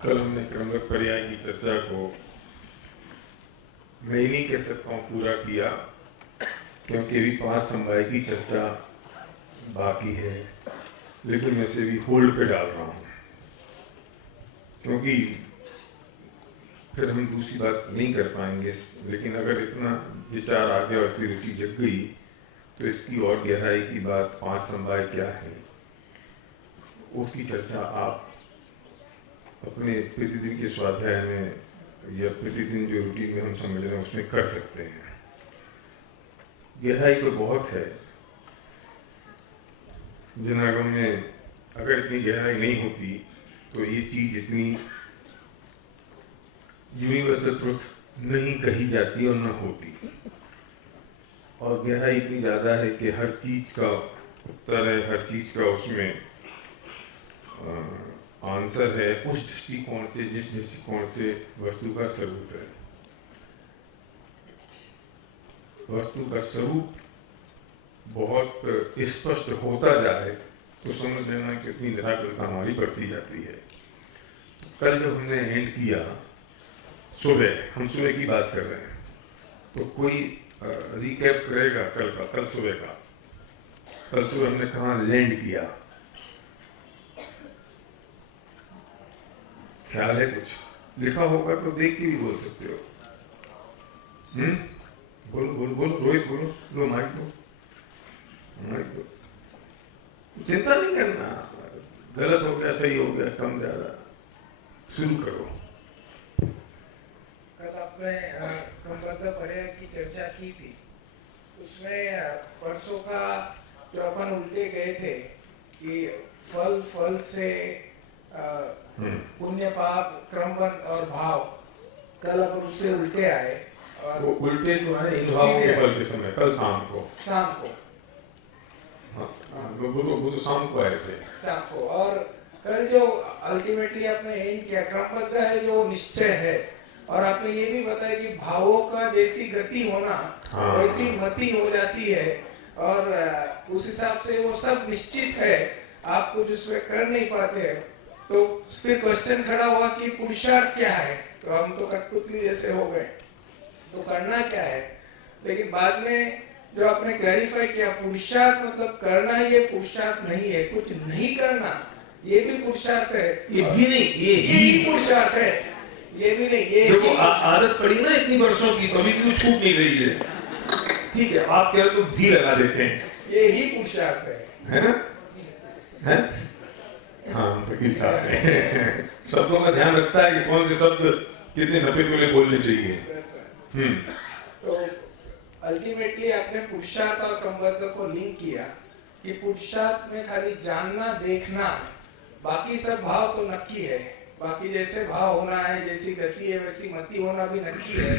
कल हमने क्रमबद्ध पर्याय की चर्चा को मैं नहीं कह सकता हूँ पूरा किया, क्योंकि अभी 5 समवाय की चर्चा बाकी है, लेकिन मैं इसे भी होल्ड पे डाल रहा हूँ, क्योंकि फिर हम दूसरी बात नहीं कर पाएंगे। लेकिन अगर इतना विचार आ गया और इतनी रुचि जग गई तो इसकी और गहराई की बात 5 समवाय क्या है उसकी चर्चा आप अपने प्रतिदिन के स्वाध्याय में या प्रतिदिन जो रूटीन में हम समझ रहे हैं उसमें कर सकते हैं। गहराई तो बहुत है। जनागम में अगर इतनी गहराई नहीं होती तो ये चीज इतनी यूनिवर्सल ट्रुथ नहीं कही जाती और न होती। और गहराई इतनी ज्यादा है कि हर चीज का उत्तर है, हर चीज का उसमें आंसर है उस दृष्टिकोण से जिस दृष्टिकोण से वस्तु का स्वरूप है। वस्तु का स्वरूप बहुत स्पष्ट होता जाए तो समझ लेना कितनी निराकरता हमारी बढ़ती जाती है। तो कल जब हमने एंड किया सुबह, हम सुबह की बात कर रहे हैं, तो कोई रिकैप करेगा कल का, कल सुबह का? कल सुबह हमने कहाँ लैंड किया? ख्याल है? कुछ लिखा होगा तो देख के भी बोल सकते हो। बोलो बोलो बोलो, रोहित बोलो, लो माइक दो, माइक दो। चिंता नहीं करना, गलत हो गया सही हो गया कम ज्यादा, शुरू करो। कल आपने क्रमबद्ध पर्याय की चर्चा की थी, उसमें परसों का जो अपन उल्टे गए थे कि फल फल से पुण्य पाप क्रमबद्ध और भाव, कल अपन उससे उल्टे आए। और वो उल्टे तो है इन भावों के फल के समय, कल शाम को वो तो शाम को आए थे, शाम को। और कल जो अल्टीमेटली आपने एंड किया, क्रमबद्ध है जो निश्चय है, और आपने ये भी बताया कि भावों का जैसी गति होना वैसी मति हो जाती है, और उस हिसाब से वो सब निश्चित है, आप कुछ उसमें कर नहीं पाते हैं। तो फिर क्वेश्चन खड़ा हुआ कि पुरुषार्थ क्या है? तो हम तो कठपुतली जैसे हो गए, तो करना क्या है? लेकिन बाद में जो आपने क्लैरिफाई किया, पुरुषार्थ मतलब करना है, ये पुरुषार्थ नहीं है, कुछ नहीं करना ये भी पुरुषार्थ है। ये भी नहीं, ये ही पुरुषार्थ है, ये भी नहीं। ये देखो आदत पड़ी ना इतनी वर्षों की, तो अभी भी छूट नहीं रही है। ठीक है, आप कह रहे तो भी लगा देते हैं, ये ही पुरुषार्थ है ना? है? हाँ, वकील साहब है। शब्दों का ध्यान रखता है कि कौन से शब्द कितने नपे तुले बोलने चाहिए। तो अल्टीमेटली आपने पुरुषार्थ और क्रमबद्ध को लिंक किया कि पुरुषार्थ में खाली जानना देखना, बाकी सब भाव तो नक्की है, बाकी जैसे भाव होना है, जैसी गति है वैसी मति होना भी नक्की है।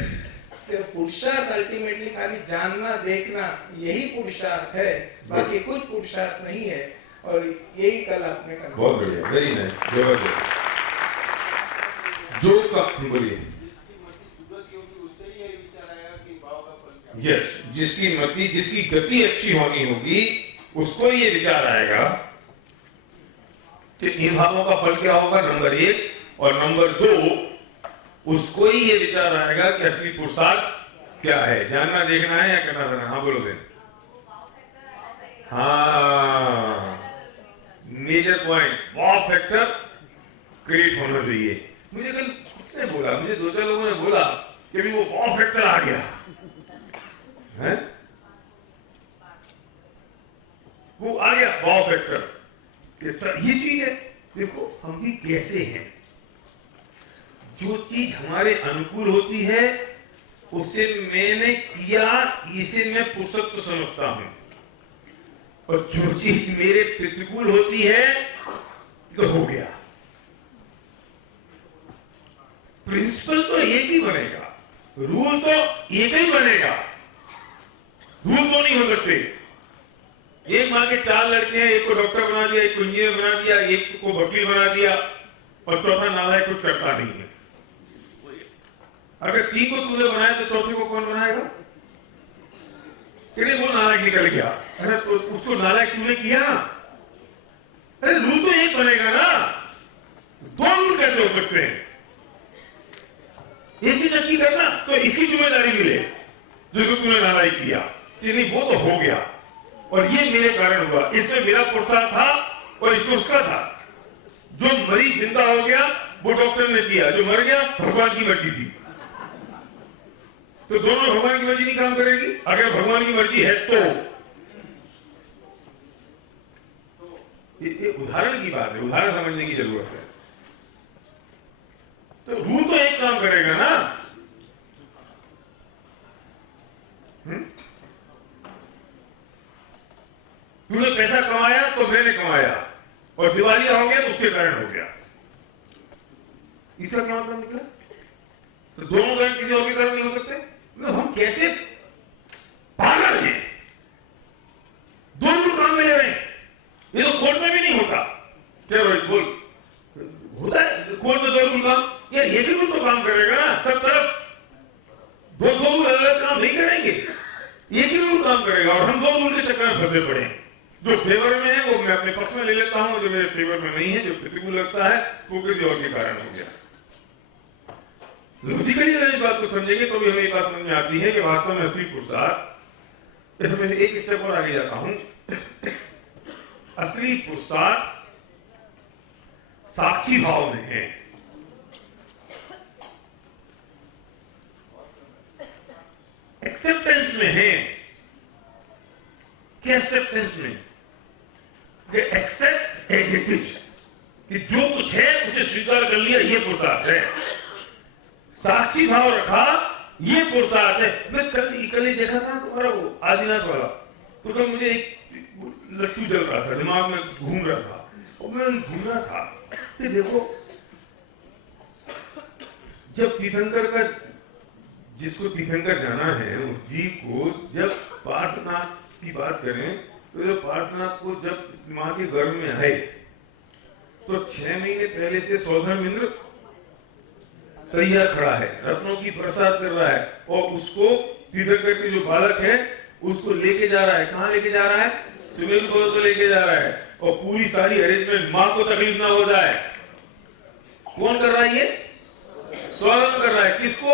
सिर्फ पुरुषार्थ अल्टीमेटली खाली जानना देखना यही पुरुषार्थ है, बाकी कुछ पुरुषार्थ नहीं है। और यही कल आपने कहा। बहुत बढ़िया, वेरी नाइस, जबरदस्त। जो बोलिए, यस, जिसकी मति जिसकी गति अच्छी होनी होगी उसको ये विचार आएगा कि इन भावों का फल क्या होगा, नंबर 1, और नंबर 2 उसको ही ये विचार आएगा कि असली पुरुषार्थ क्या है, जानना देखना है या करना देना। हाँ बोलो बेन। हाँ, major point, wow factor create होना चाहिए। मुझे कल किसने बोला, मुझे 2-4 लोगों ने बोला कि भी वो वाव फैक्टर आ गया है, वो आ गया वाव फैक्टर। ये चीज है, देखो हम भी कैसे हैं, जो चीज हमारे अनुकूल होती है उससे मैंने किया, इसे मैं पुरुषत्व समझता हूं, और जो चीज मेरे प्रतिकूल होती है तो हो गया। प्रिंसिपल तो एक ही बनेगा, रूल तो एक ही बनेगा, रूल तो नहीं हो सकते। एक माँ के 4 लड़के हैं, एक को डॉक्टर बना दिया, एक को इंजीनियर बना दिया, एक को वकील बना दिया, और चौथा नालायक कुछ करता नहीं है। अगर 3 को तूने बनाया तो चौथे को कौन बनाएगा? वो नालायक निकल गया। अरे तो उसको नालायक तूने किया ना, अरे रूल तो एक बनेगा ना। दो रूल कैसे हो सकते हैं? एक चीज नक्की करना तो इसकी जिम्मेदारी मिले जिसको तूने नाराज किया कि नहीं वो तो हो गया और ये मेरे कारण हुआ, इसमें मेरा प्रोत्साहन था और इसमें उसका था। जो मरीज जिंदा हो गया वो डॉक्टर ने किया, जो मर गया भगवान की मर्जी थी। तो दोनों भगवान की मर्जी नहीं काम करेगी। अगर भगवान की मर्जी है तो ये उदाहरण की बात है, उदाहरण समझने की जरूरत है। तो रूल तो एक काम करेगा ना। तूने पैसा कमाया तो मैंने कमाया और दिवालिया हो गया तो उसके कारण हो गया। इसका क्या मतलब निकला? तो दोनों कारण किसी और के कारण नहीं हो सकते? मतलब हम कैसे पागल हैं, दोनों काम में ले रहे हैं। ये तो कोर्ट में भी नहीं होता। क्या रोहित बोल, होता है कोर्ट में दो रूल काम? यार ये भी रूल तो काम करेगा ना सब तरफ। दो रूल अलग अलग काम नहीं करेंगे, एक ही रूल काम करेगा। और हम दो रूल के चक्कर में फंसे पड़े हैं। जो फेवर में है वो मैं अपने पक्ष में ले लेता हूं, जो मेरे फेवर में नहीं है, जो प्रतिकूल लगता है वो किसी और के कारण हो गया। लॉजिकली अगर इस बात को समझेंगे तो भी हमें ये बात समझ में आती है कि वास्तव में असली पुरुषार्थ, इसमें से एक स्टेप और आगे जाता हूं, असली पुरुषार्थ साक्षी भाव में है। एक्सेप्टेंस में है। कि एक्सेप्टेंस में एक्सेप्ट एज इट इज, कि जो कुछ है उसे स्वीकार कर लिया, ये पुरुषार्थ है। साक्षी भाव रखा, ये पुरुषार्थ है। मैं कल ही देखा था तुम्हारा वो आदिनाथ वाला, तो कल मुझे एक लट्टू जल रहा था, दिमाग में घूम रहा था और मैं घूम रहा था कि देखो जब तीर्थंकर का, जिसको तीर्थंकर जाना है उस जीव को, जब पार्श्वनाथ की बात करें तो जब पार्श्वनाथ को जब मां के गर्भ में आए तो 6 महीने पहले से सौधर्म इंद्र तैयार खड़ा है, रत्नों की बरसात कर रहा है और उसको तीर्थंकर के जो बालक है उसको लेके जा रहा है। कहां लेके जा रहा है? सुमेरु पर्वत को लेके जा रहा है और पूरी सारी अरेंजमेंट मां को तकलीफ ना हो जाए। कौन कर रहा है? ये स्वागत कर रहा है। किसको?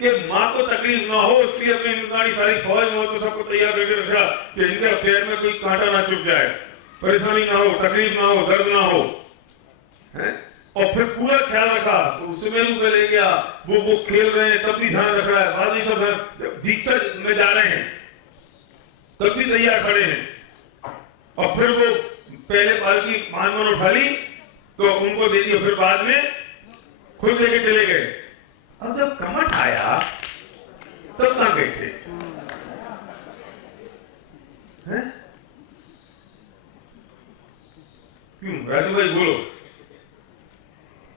कि मां को तकलीफ ना हो, उसके लिए अपनी इंद्राणी सारी फौज में सबको तैयार करके रखा कि इनके पैर में कोई कांटा ना चुभ जाए, परेशानी ना हो, तकलीफ ना हो, दर्द ना हो, है? और फिर पूरा ख्याल रखा। तो सुमेरु पे ले गया, वो खेल रहे हैं तब भी ध्यान रख रहा है, बाद में सब दीक्षा में जा रहे हैं तब भी तैयार खड़े हैं। और फिर वो पहले पाल की मान उठा ली तो उनको दे दिया, फिर बाद में खुद लेके चले गए। अब जब कमठ आया तब कहां गए थे? हैं? क्यों राजू भाई बोलो?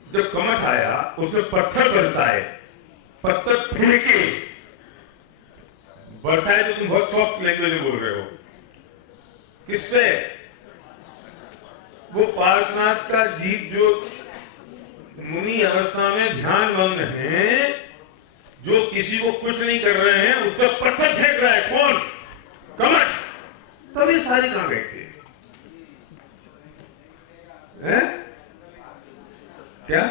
जब कमठ आया उसने पत्थर बरसाए, पत्थर फेंके, बरसाए तो तुम बहुत सॉफ्ट लैंग्वेज में बोल रहे हो। किस पे? वो पार्श्वनाथ का जीव जो मुनि अवस्था में ध्यान मग्न है, जो किसी को कुछ नहीं कर रहे हैं, उस पर पत्थर फेंक रहा है। कौन? कमठ। तभी सारे कहां गए थे? हैं? क्या?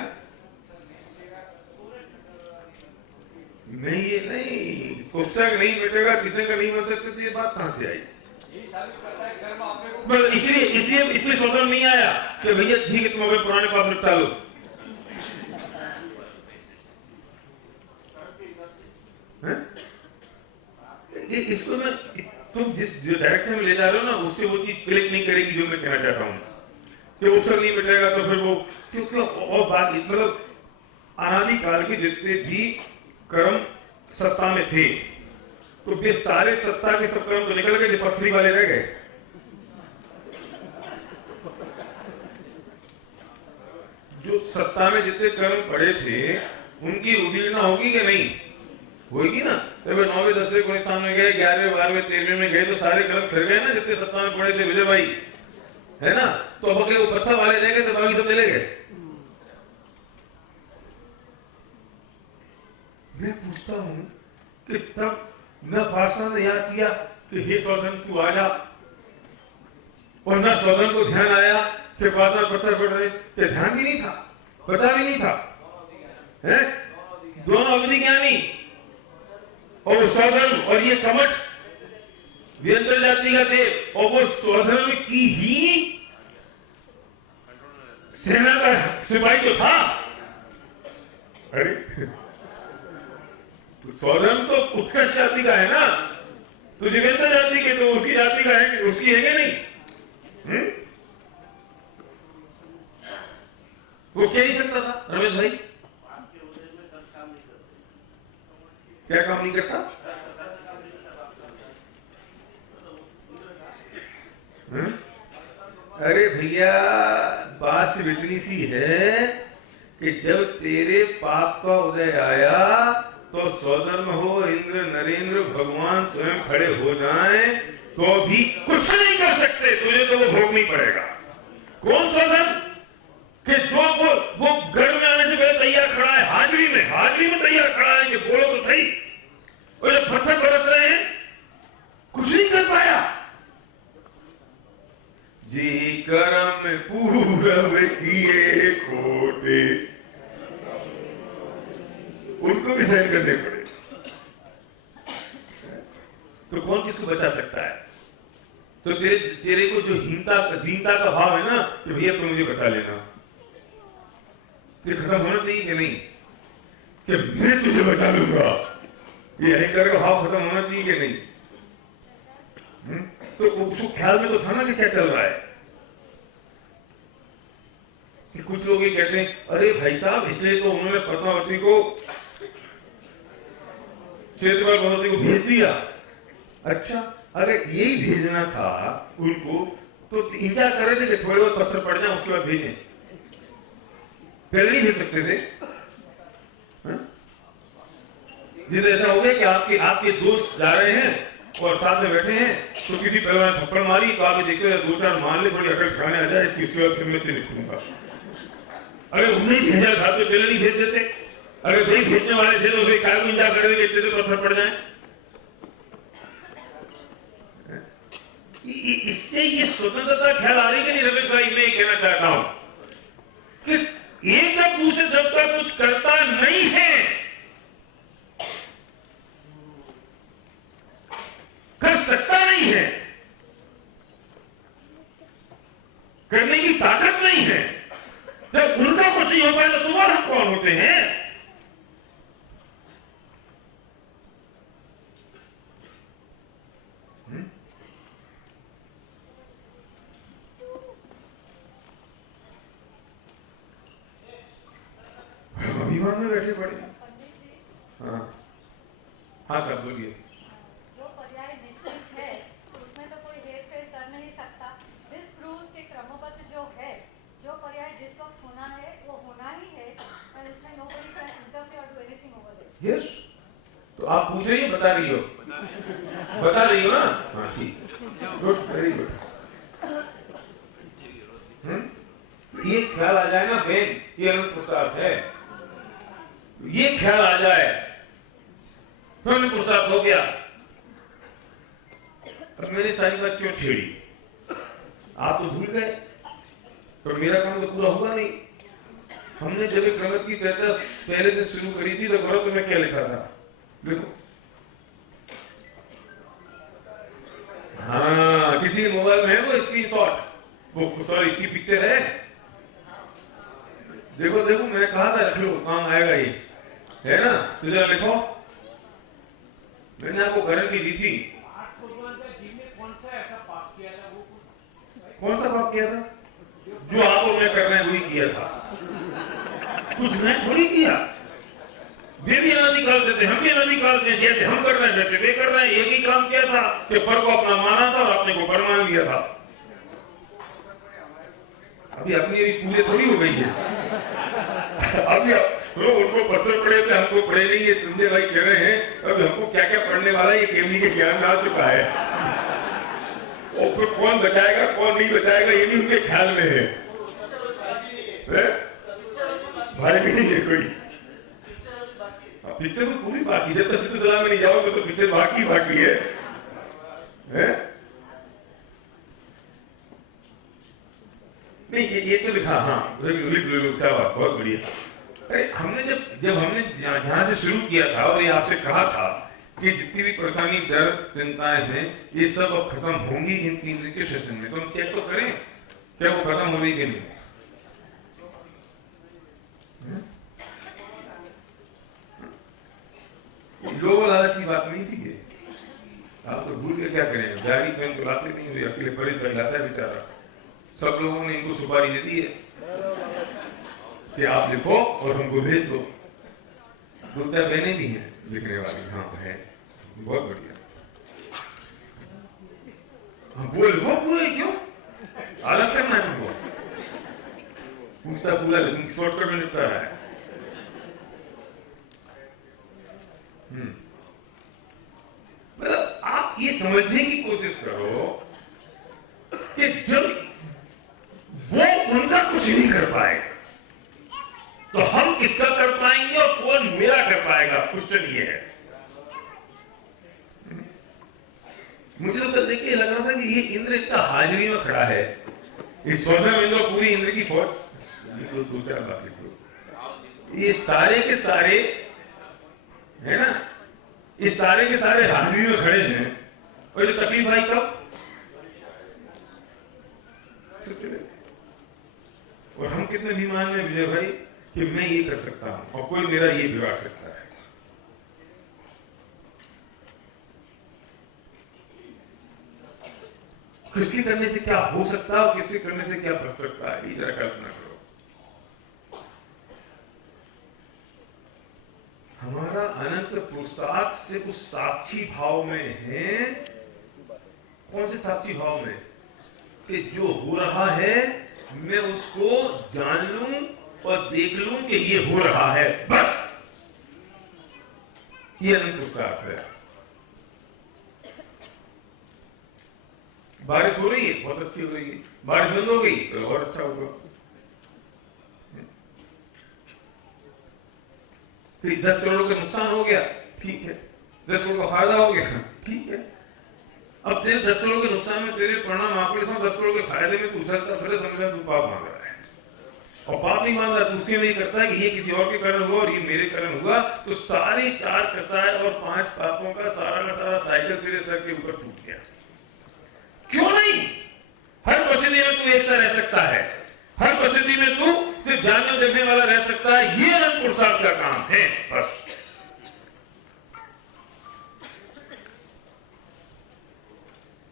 नहीं, ये नहीं, कुप्सा नहीं मिटेगा, कितने का नहीं मिल सकते, तो ये बात कहां से आई? इसलिए सोचना नहीं आया कि भैया ठीक है तुम अगर पुराने पाप निपटा लो। इसको मैं, तुम जिस डायरेक्शन में ले जा रहे हो ना उससे वो चीज क्लिक नहीं करेगी जो मैं कहना चाहता हूं कि वो सब नहीं मिटेगा तो फिर वो क्योंकि और बात मतलब अनादि काल के जितने भी कर्म सत्ता में थे तो वे सारे सत्ता के सब कर्म तो निकल गए, जो पथरी वाले रह गए। जो सत्ता में जितने कर्म पड़े थे उनकी उदीर्णा होगी कि नहीं होगी ना? जब 9वें 10वें कोई स्थान में गए, 11वें 12वें 13वें में गए तो सारे कर्म फिर गए ना जितने सत्ता में पड़े थे विजय भाई, है ना? तो अब अगले वो पत्थर वाले रह गए तो बाकी सब चले गए। मैं पूछता हूं कि तब न पार्षद ने याद किया कि हे सौधन तू आ जा, और न सौधन को ध्यान आया कि पार्षद पत्थर पड़ रहे, ध्यान भी नहीं था। पता भी नहीं था, है? दोनों अवधि ज्ञानी और वो स्वधर्म और ये कमठ व्यंतर जाति का देव, और वो स्वधर्म की ही सेना का सिपाही तो था। अरे तो स्वधर्म तो उत्कृष्ट जाति का है ना, तो व्यंतर जाति के तो उसकी जाति का है, उसकी है नहीं? वो कह नहीं सकता था रमेश भाई? क्या काम नहीं करता? अरे भैया, बात सिर्फ इतनी सी है कि जब तेरे पाप का उदय आया तो स्वधर्म हो इंद्र नरेंद्र भगवान स्वयं खड़े हो जाएं तो भी कुछ नहीं कर सकते, तुझे तो वो भोगना ही पड़ेगा। कौन स्वधर्म कि जो वो घर में आने से पहले तैयार खड़ा है, हाजिरी में तैयार खड़ा है कि बोलो तो सही, और जब पत्थर बरस रहे हैं कुछ नहीं कर पाया। जी कर्म पूरब किए खोटे, उनको भी सहन करने पड़े, तो कौन किसको बचा सकता है? तो तेरे को जो दीनता का भाव है ना कि भैया तुम मुझे बचा लेना, ये खत्म होना चाहिए कि नहीं? कि मैं तुझे बचा लूंगा, ये अहंकार का भाव खत्म होना चाहिए कि नहीं? तो उसको ख्याल में तो था ना कि क्या चल रहा है। कि कुछ लोग ये कहते हैं अरे भाई साहब इसलिए तो उन्होंने पद्मावती को चेतपाल को भेज दिया। अच्छा, अगर यही भेजना था उनको तो इंतजार कर रहे थे कि थोड़े बहुत पत्थर पड़ जाए उसके बाद भेजें, पहले नहीं भेज सकते थे? जिस ऐसा हो गया कि आपके दोस्त जा रहे हैं और साथ में बैठे हैं तो किसी पहलवान ने थप्पड़ मारी तो आगे देखते दो चार मान ले, थोड़ी अकड़ ठिकाने आ जाए इसकी, उसके बाद फिर मैं से निकलूंगा। अगर उन्हें भेजा था तो पहले नहीं भेज देते? अगर भाई भेजने वाले थे तो फिर काय इंतजार कर देते इतने तो पत्थर पड़ जाए? इससे ये स्वतंत्रता ख्याल आ रही कि नहीं रमेश भाई? मैं कहना चाहता हूं कि एक दूसरे जब तक कुछ करता नहीं है, कर सकता नहीं है, करने की ताकत नहीं है, जब उनका कुछ नहीं हो पाए तो तुम और हम कौन होते हैं? अभिमान में बैठे पड़े। हाँ हाँ साहब बोलिए। जो पर्याय निश्चित है उसमें तो कोई हेर फेर कर नहीं सकता। दिस प्रूव्स के क्रमबद्ध जो है, जो पर्याय जिस वक्त होना है वो होना ही है, और उसमें nobody can interfere or do anything over there. Yes, तो आप पूछ रही हो, बता रही हो? बता रही हो ना? हाँ ठीक, गुड, वेरी गुड। ये ख्याल आ जाए ना बहन, ये अनंत प्रसाद है, ये ख्याल आ जाए तो अनंत प्रसाद हो गया। अब मैंने सारी बात क्यों छेड़ी? आप तो भूल गए, पर मेरा काम तो पूरा हुआ नहीं। हमने जब एक क्रमत की चर्चा पहले से शुरू करी थी तो गौरव तो मैं क्या लिखा था, देखो। हाँ, किसी के मोबाइल में है वो स्क्रीनशॉट, वो सॉरी इसकी पिक्चर है, देखो देखो, मैंने कहा था रख लो, काम आएगा ये, है ना? तो जरा लिखो, मैंने आपको गारंटी दी थी। कौन सा पाप किया था? जो आप और मैं कर रहे हैं वही किया था, कुछ मैं थोड़ी किया। वे भी अनादिकाल से थे, हम भी अनादिकाल से, जैसे हम कर रहे हैं वैसे वे कर रहे हैं। एक ही काम किया था कि पर को अपना माना था और अपने को पर मान लिया था। अभी अपनी भी पूरे थोड़ी हो गई है। अभी लोग उनको पत्थर पड़े थे, हमको पड़े नहीं। ये संजय भाई कह रहे हैं अब हमको क्या क्या पढ़ने वाला है, ये केवली के ज्ञान में आ चुका है। और फिर कौन बचाएगा कौन नहीं बचाएगा ये भी उनके ख्याल में है? भाई भी नहीं है कोई। पिक्चर तो पूरी बाकी, जब तक सिद्ध सलाह में नहीं जाओगे तो पिक्चर बाकी है? नहीं ये तो लिखा, हाँ लिख लो, शाबाश, बहुत बढ़िया। अरे हमने जब हमने जहाँ से शुरू किया था और ये आपसे कहा था कि जितनी भी परेशानी, डर, चिंताएं हैं, ये सब अब खत्म होंगी इन 3 दिन के सेशन में, तो हम चेक तो करें क्या वो खत्म हो रही कि नहीं। ग्लोबल हालत की बात नहीं थी ये, आप तो भूल के क्या करेंगे, गाड़ी पेन तो लाते नहीं हुए, अकेले परेश भाई लाता है बेचारा, सब लोगों ने इनको सुपारी दे दी है कि आप लिखो और हमको भेज दो। 2 बहनें भी हैं लिखने वाली, हाँ है, बहुत बढ़िया। हाँ वो लिखो पूरे, क्यों आलस करना है तुमको, पूछता पूरा शॉर्टकट में निपटा रहा है। मतलब आप ये समझने की कोशिश करो कि जब वो उनका कुछ नहीं कर पाए तो हम किसका कर पाएंगे और कौन मेरा कर पाएगा, क्वेश्चन ये है। मुझे तो कल देख के लग रहा था कि ये इंद्र इतना हाजिरी में खड़ा है, इस 14 में तो पूरी इंद्र की फौज, 2-4 बात लिखो, ये सारे के सारे है ना, ये सारे के सारे हाजिरी में खड़े हैं, और जो तकलीफ आई कब, और हम कितने बीमान में विजय भाई कि मैं ये कर सकता हूं और कोई मेरा ये बिगाड़ सकता है। किसके करने से क्या हो सकता है और किसके करने से क्या बच सकता है, ये जरा कल्पना करो। हमारा अनंत पुरुषार्थ से उस साक्षी भाव में है, कौन से साक्षी भाव में, कि जो हो रहा है मैं उसको जान लूं और देख लूं कि ये हो रहा है, बस ये अनंत पुरुषार्थ है। बारिश हो रही है, बहुत अच्छी हो रही है, बारिश बंद हो गई चलो और अच्छा होगा। फिर 10 करोड़ का नुकसान हो गया, ठीक है, 10 करोड़ का फायदा हो गया, ठीक है। अब तेरे 10 करोड़ के नुकसान में तेरे परिणाम आप लेता हूं, 10 करोड़ के फायदे में तू उछलता फिर समझ तू पाप मांग रहा है, और पाप नहीं मान रहा तू उसके में ही करता है कि ये किसी और के कारण हुआ और ये मेरे कारण हुआ, तो सारे 4 कसाय और 5 पापों का सारा साइकिल तेरे सर के ऊपर टूट गया। क्यों नहीं, हर परिस्थिति में तू एक सा रह सकता है, हर परिस्थिति में तू सिर्फ जानने देखने वाला रह सकता है, ये अनंत पुरुषार्थ का काम है, बस।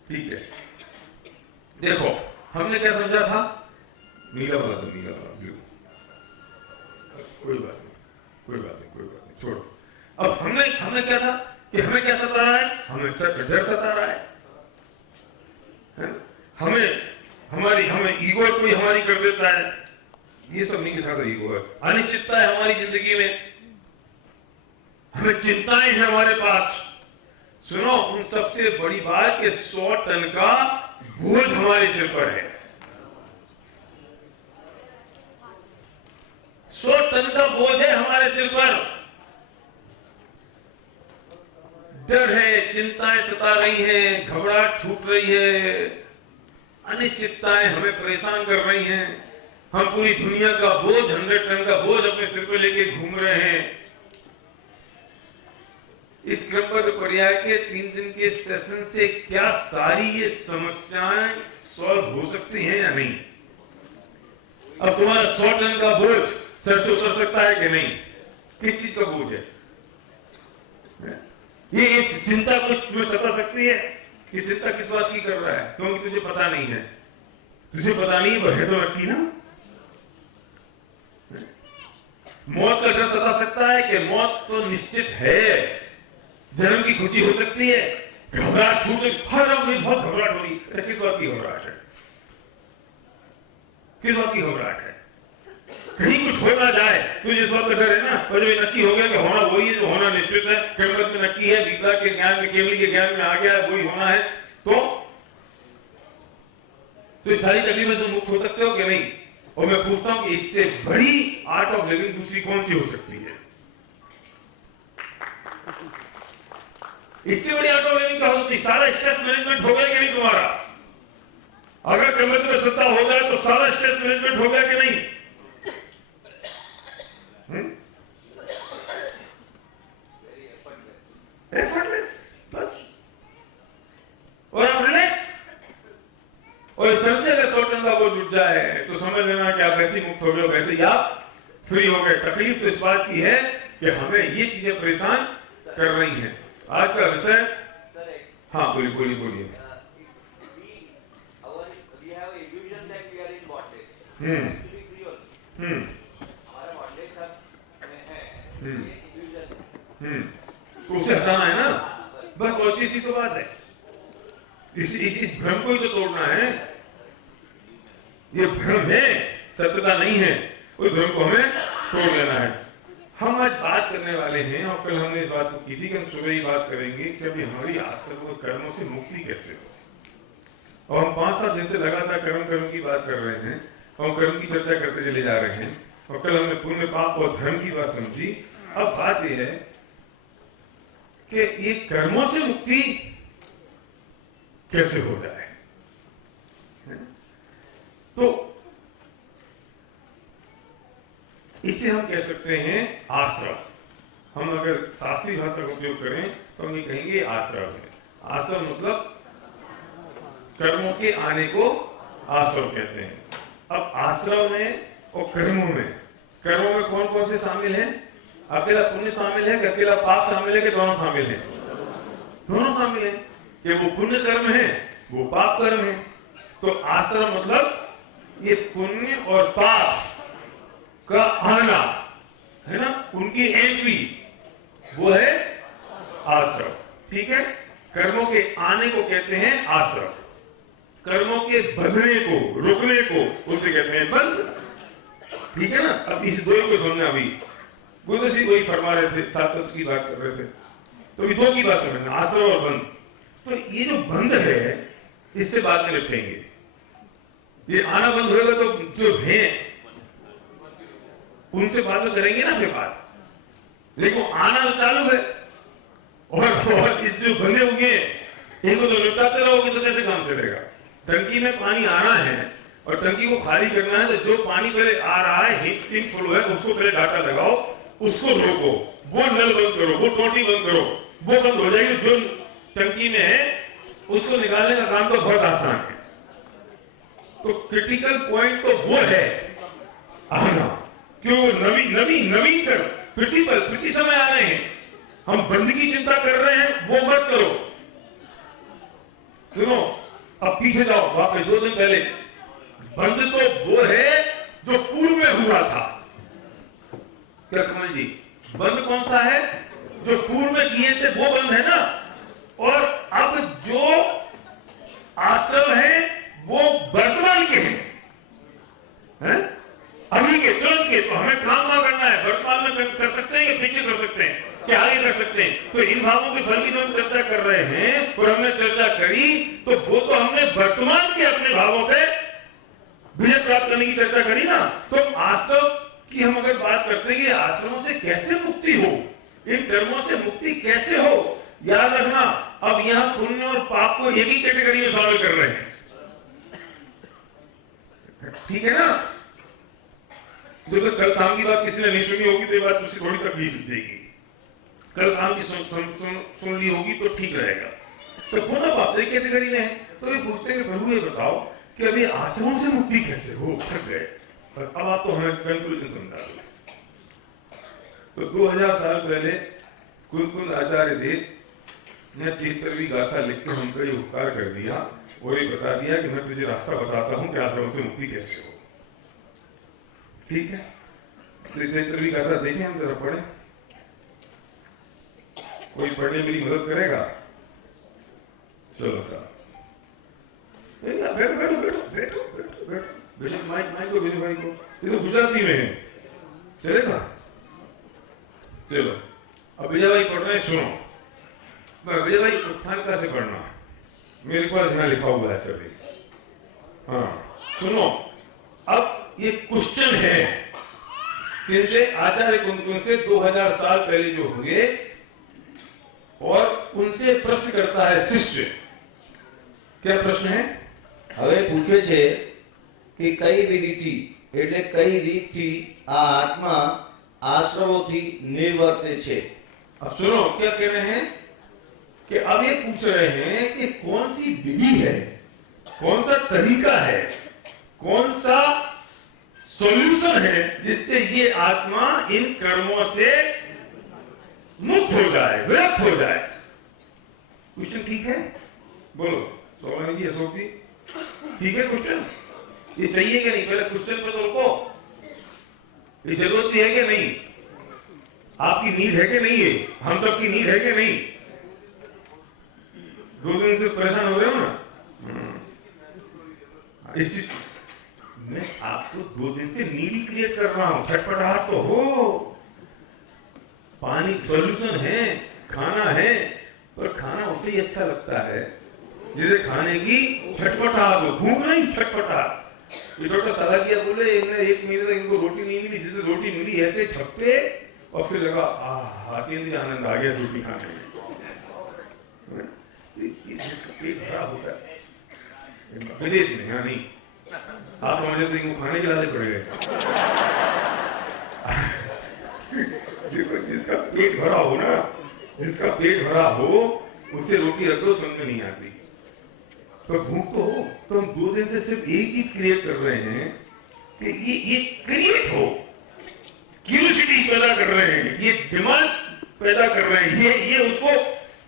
ठीक है, देखो हमने क्या समझा था, नीला वाला तो नीला वाला, ब्लू, कोई बात नहीं, छोड़ो। अब हमने क्या था कि हमें क्या सता रहा है, हमें डर सता रहा है, हमें ईगो कोई हमारी कर देता है, ये सब नहीं लिखा था ईगो है, अनिश्चितता है हमारी जिंदगी में, हमें चिंताएं हैं हमारे पास। सुनो, उन सबसे बड़ी बात कि 100 टन का बोझ हमारे सिर पर है, 100 टन का बोझ है हमारे सिर पर, डर है, चिंताएं सता रही हैं, घबराहट छूट रही है, अनिश्चितताएं हमें परेशान कर रही हैं, हम पूरी दुनिया का बोझ, 100 टन का बोझ अपने सिर पे लेके घूम रहे हैं। इस क्रमबद्ध पर्याय के 3 दिन के सेशन से क्या सारी ये समस्याएं सॉल्व हो सकती हैं या नहीं? अब तुम्हारा 100 टन का बोझ सर से उतर सकता है कि नहीं? किस चीज का बोझ है? ये चिंता कुछ तुम्हें सता सकती है? ये चिंता किस बात की कर रहा है? क्योंकि तुझे पता नहीं है, तुझे पता नहीं है तो नक्की ना। मौत का डर सता सकता है कि मौत तो निश्चित है, जन्म की खुशी हो सकती है, घबराहट छूट, हर रंग में बहुत घबराहट हो रही है, किस बात की घबराहट है? किस बात की घबराहट है? कहीं कुछ हो ना जाए तो इस बात का डर है ना, और जब नक्की हो गया कि होना वही है जो होना निश्चित है, कर्मत में नक्की है, गीता के ज्ञान में, केवली के ज्ञान में आ गया है, वही होना है, तो इस सारी तकलीफों से मुक्त हो सकते हो कि नहीं? और मैं पूछता हूं कि इससे बड़ी आर्ट ऑफ लिविंग दूसरी कौन सी हो सकती है? इससे बड़ी आर्ट ऑफ लिविंग क्या हो सकती है? सारा स्ट्रेस मैनेजमेंट हो गया कि नहीं तुम्हारा? अगर कर्मत में सत्ता हो जाए तो सारा स्ट्रेस मैनेजमेंट हो गया कि नहीं? एफर्टलेस, बस। और आप रिलैक्स, और सर से अगर 100 टन का बोझ उठ जाए तो समझ लेना कि आप वैसे ही मुक्त हो गए, वैसे ही आप फ्री हो गए। तकलीफ तो इस बात की है कि हमें ये चीजें परेशान कर रही हैं। आज का विषय, हाँ बोलिए बोलिए बोलिए। तो उसे हटाना है ना, बस। और तीसरी तो बात है, इस भ्रम को ही तो तोड़ना है। ये भ्रम है, सत्यता नहीं है। उस भ्रम को हमें तोड़ लेना है। हम आज बात करने वाले हैं, और कल हमने इस बात को की थी कि हम सुबह ही बात करेंगे कि अभी हमारी आश्रम कर्मों से मुक्ति कैसे हो। और हम 5-7 दिन से लगातार कर्म की बात कर रहे हैं, और कर्म की चर्चा करते चले जा रहे हैं। और कल हमने पुण्य पाप और धर्म की बात समझी। अब बात यह है कि ये कर्मों से मुक्ति कैसे हो जाए। तो इसे हम कह सकते हैं आश्रम। हम अगर शास्त्रीय भाषा का उपयोग करें तो हम ये कहेंगे आश्रम है। आश्रम मतलब कर्मों के आने को आश्रम कहते हैं। अब आश्रम में और कर्मों में कौन कौन से शामिल हैं? अकेला पुण्य शामिल है कि अकेला पाप शामिल है कि दोनों शामिल हैं? दोनों शामिल है। कि वो पुण्य कर्म है, वो पाप कर्म है। तो आश्रम मतलब ये पुण्य और पाप का आना है ना, उनकी एंट्री, वो है आश्रम। ठीक है, कर्मों के आने को कहते हैं आश्रम, कर्मों के बंधने को, रुकने को, उसे कहते हैं बंध। ठीक है ना। अब इस दो को समझना। अभी गुरुदेव वही फरमा रहे थे, सात तत्व की बात कर रहे थे, तो ये दो की बात समझना, आश्रम और बंध। तो ये जो बंध है, इससे बाद में निपटेंगे। ये आना बंद होगा तो जो है उनसे बात तो करेंगे ना फिर बात, लेकिन आना तो चालू है। और इस जो बंधे हुए इनको तो निपटाते रहोगे तो कैसे काम चलेगा। टंकी में पानी आना है और टंकी को खाली करना है, तो जो पानी पहले आ रहा है, हिट फ्लो है, उसको पहले डाटा लगाओ, उसको रोको, वो नल बंद करो, वो टोटी बंद करो, वो बंद हो जाएगी। जो टंकी में है उसको निकालने का काम तो बहुत आसान है। तो क्रिटिकल पॉइंट तो वो है आना, क्यों? नवीन कर प्रति समय आ रहे हैं। हम बंद की चिंता कर रहे हैं, वो मत करो। सुनो, अब पीछे जाओ वापस 2 दिन पहले। बंद तो वो है जो पूर्व में हुआ था। क्या कमल जी, बंद कौन सा है? जो पूर्व में किए थे वो बंद है ना। और अब जो आश्रम है वो वर्तमान के हैं, अभी के, तुरंत के। तो हमें काम ना करना है, वर्तमान में कर सकते हैं, कि पीछे कर सकते हैं, कि आगे कर सकते हैं। तो इन भावों के फल की जो हम चर्चा कर रहे हैं और हमने चर्चा करी, तो वो तो हमने वर्तमान के अपने भावों पे विजय प्राप्त करने की चर्चा करी ना। तो आश्रम की हम अगर बात करते हैं कि आश्रमों से कैसे मुक्ति हो, इन कर्मों से मुक्ति कैसे हो, याद रखना। अब यहां पुण्य और पाप को एक ही कैटेगरी में शामिल कर रहे हैं। ठीक है ना। जो कल शाम की बात किसी ने नहीं सुनी होगी तो ये बात उससे थोड़ी तकलीफ देगी। कल शाम की सुन ली होगी तो ठीक रहेगा। तो पुनः पाप एक कैटेगरी में है। तो ये पूछते हैं प्रभु ये बताओ कि अभी आश्रमों से मुक्ति कैसे हो, थक गए। अब आप तो हमें कंक्लूजन समझा दो। तो 2000 साल पहले कुल आचार्य देव ने 73वीं गाथा लिख के हमको ये उपकार कर दिया और ये बता दिया कि मैं तुझे रास्ता बताता हूं कि आश्रम से मुक्ति कैसे हो। ठीक है, तो 73वीं गाथा देखें, हम जरा पढ़े। कोई पढ़ने मेरी मदद करेगा? चलो साहब, बैठो बैठो बैठो बैठो बैठो बैठो, माइक को भेजो भाई को। ये तो गुजराती में है, चलेगा? चलो, अब विजय भाई पढ़ रहे हैं, सुनो। विजय भाई उत्थान से पढ़ना, मेरे पास यहाँ लिखा हुआ है सभी। हाँ सुनो, अब ये क्वेश्चन है किनसे? आचार्य कुंतकुन से 2000 साल पहले जो हुए, और उनसे प्रश्न करता है शिष्य। क्या प्रश्न है? હવે પૂછે છે કે કઈ વિધિથી એટલે કઈ રીતથી આ આત્મા આશ્રવોથી નિવર્તે છે। अब सुनो क्या कह रहे हैं कि अब ये पूछ रहे हैं कि कौन सी विधि है, कौन सा तरीका है, कौन सा सॉल्यूशन है जिससे ये आत्मा इन कर्मों से मुक्त हो जाए, विरक्त हो जाए। क्वेश्चन ठीक है? बोलो सोलह जी, अशोक जी, ठीक है क्वेश्चन? ये चाहिए कि नहीं? पहले क्वेश्चन पे तो रुको। ये जरूरत भी है कि नहीं? आपकी नीड है कि नहीं? है हम सबकी नीड है कि नहीं? 2 दिन से परेशान हो रहे हो ना? इस चीज मैं आपको 2 दिन से नीड ही क्रिएट कर रहा हूं। छटपटाहट तो हो, पानी सॉल्यूशन है, खाना है, पर खाना उससे ही अच्छा लगता है जिसे खाने की छटपटाहट हो, भूख नहीं छटपटाहट। ये डॉक्टर सलाकिया बोले इन्हें 1 महीने तक इनको रोटी नहीं मिली, जिसे रोटी मिली ऐसे छप्पे और फिर लगा अतीन्द्रिय आनंद आ गया रोटी खाने में। जिसका पेट भरा होगा विदेश में, यहाँ नहीं। आप समझते थे इनको खाने के लाले पड़ गए। देखो जिसका पेट भरा हो ना, जिसका पेट भरा हो उसे रोटी रख दो समझ में नहीं आती। पर भूख तो हो, तो हम 2 दिन से सिर्फ एक चीज क्रिएट कर रहे हैं कि ये क्रिएट हो, क्यूरियोसिटी पैदा कर रहे हैं, ये डिमांड पैदा कर रहे हैं, ये उसको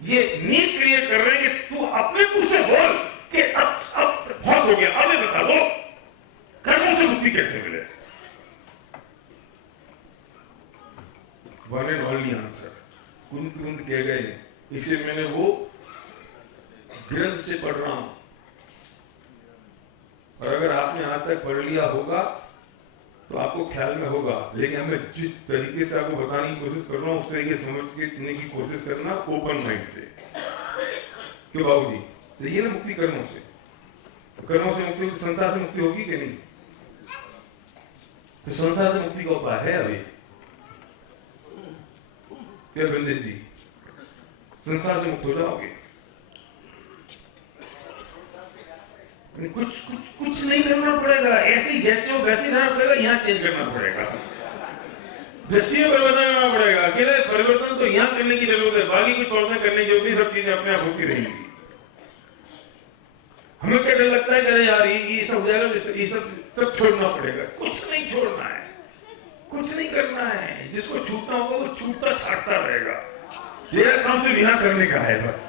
ये नीड क्रिएट कर रहे हैं कि तू अपने मुंह से बोल कि अब बहुत हो गया, अब ये बता दो कर्मों से मुक्ति कैसे मिले। वन एंड ओनली आंसर कुंत कुंत कह गए, इसे मैंने वो ग्रंथ से पढ़ रहा हूं, और अगर आपने आज तक पढ़ लिया होगा तो आपको ख्याल में होगा। लेकिन मैं जिस तरीके से आपको बताने की कोशिश कर रहा हूं उस तरीके से समझ के चुनने की कोशिश करना ओपन माइंड से। क्यों बाबूजी? तो ये ना मुक्ति कर्मों से, तो कर्मों से मुक्ति, संसार से मुक्ति होगी कि नहीं? तो संसार से मुक्ति का उपाय है अभी क्या बंदेश जी? संसार से मुक्त हो जाओगे। कुछ नहीं करना पड़ेगा, ऐसे ही जैसे हो वैसे रहना पड़ेगा, यहाँ चेंज करना पड़ेगा, दृष्टि में परिवर्तन करना पड़ेगा। अकेले परिवर्तन तो यहाँ करने की जरूरत है, बाकी कुछ परिवर्तन करने की जरूरत नहीं, सब चीजें अपने आप होती रहेंगी। हमें क्या डर लगता है कि यार ये सब हो जाएगा, ये सब छोड़ना पड़ेगा। कुछ नहीं छोड़ना है, कुछ नहीं करना है। जिसको छूटना होगा वो छूटता छाटता रहेगा। ये काम सिर्फ यहाँ करने का है बस।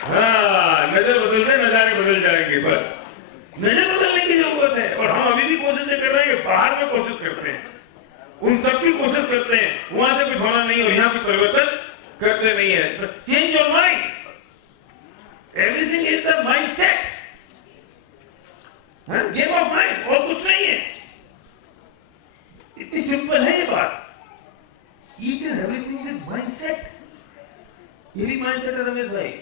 हाँ, नजर बदल दे, नजारे बदल जाएंगे, बस नजर बदलने की जरूरत है। और हम अभी भी कोशिश कर रहे हैं कि बाहर में कोशिश करते हैं, उन सब की कोशिश करते हैं, वहां से कुछ होना नहीं और यहाँ भी परिवर्तन करते नहीं है। बस change your mind, everything is the mindset, game of mind, और कुछ नहीं है। इतनी सिंपल है ये बात। Each and everything is mindset. ये भी माइंडसेट है रमेश भाई।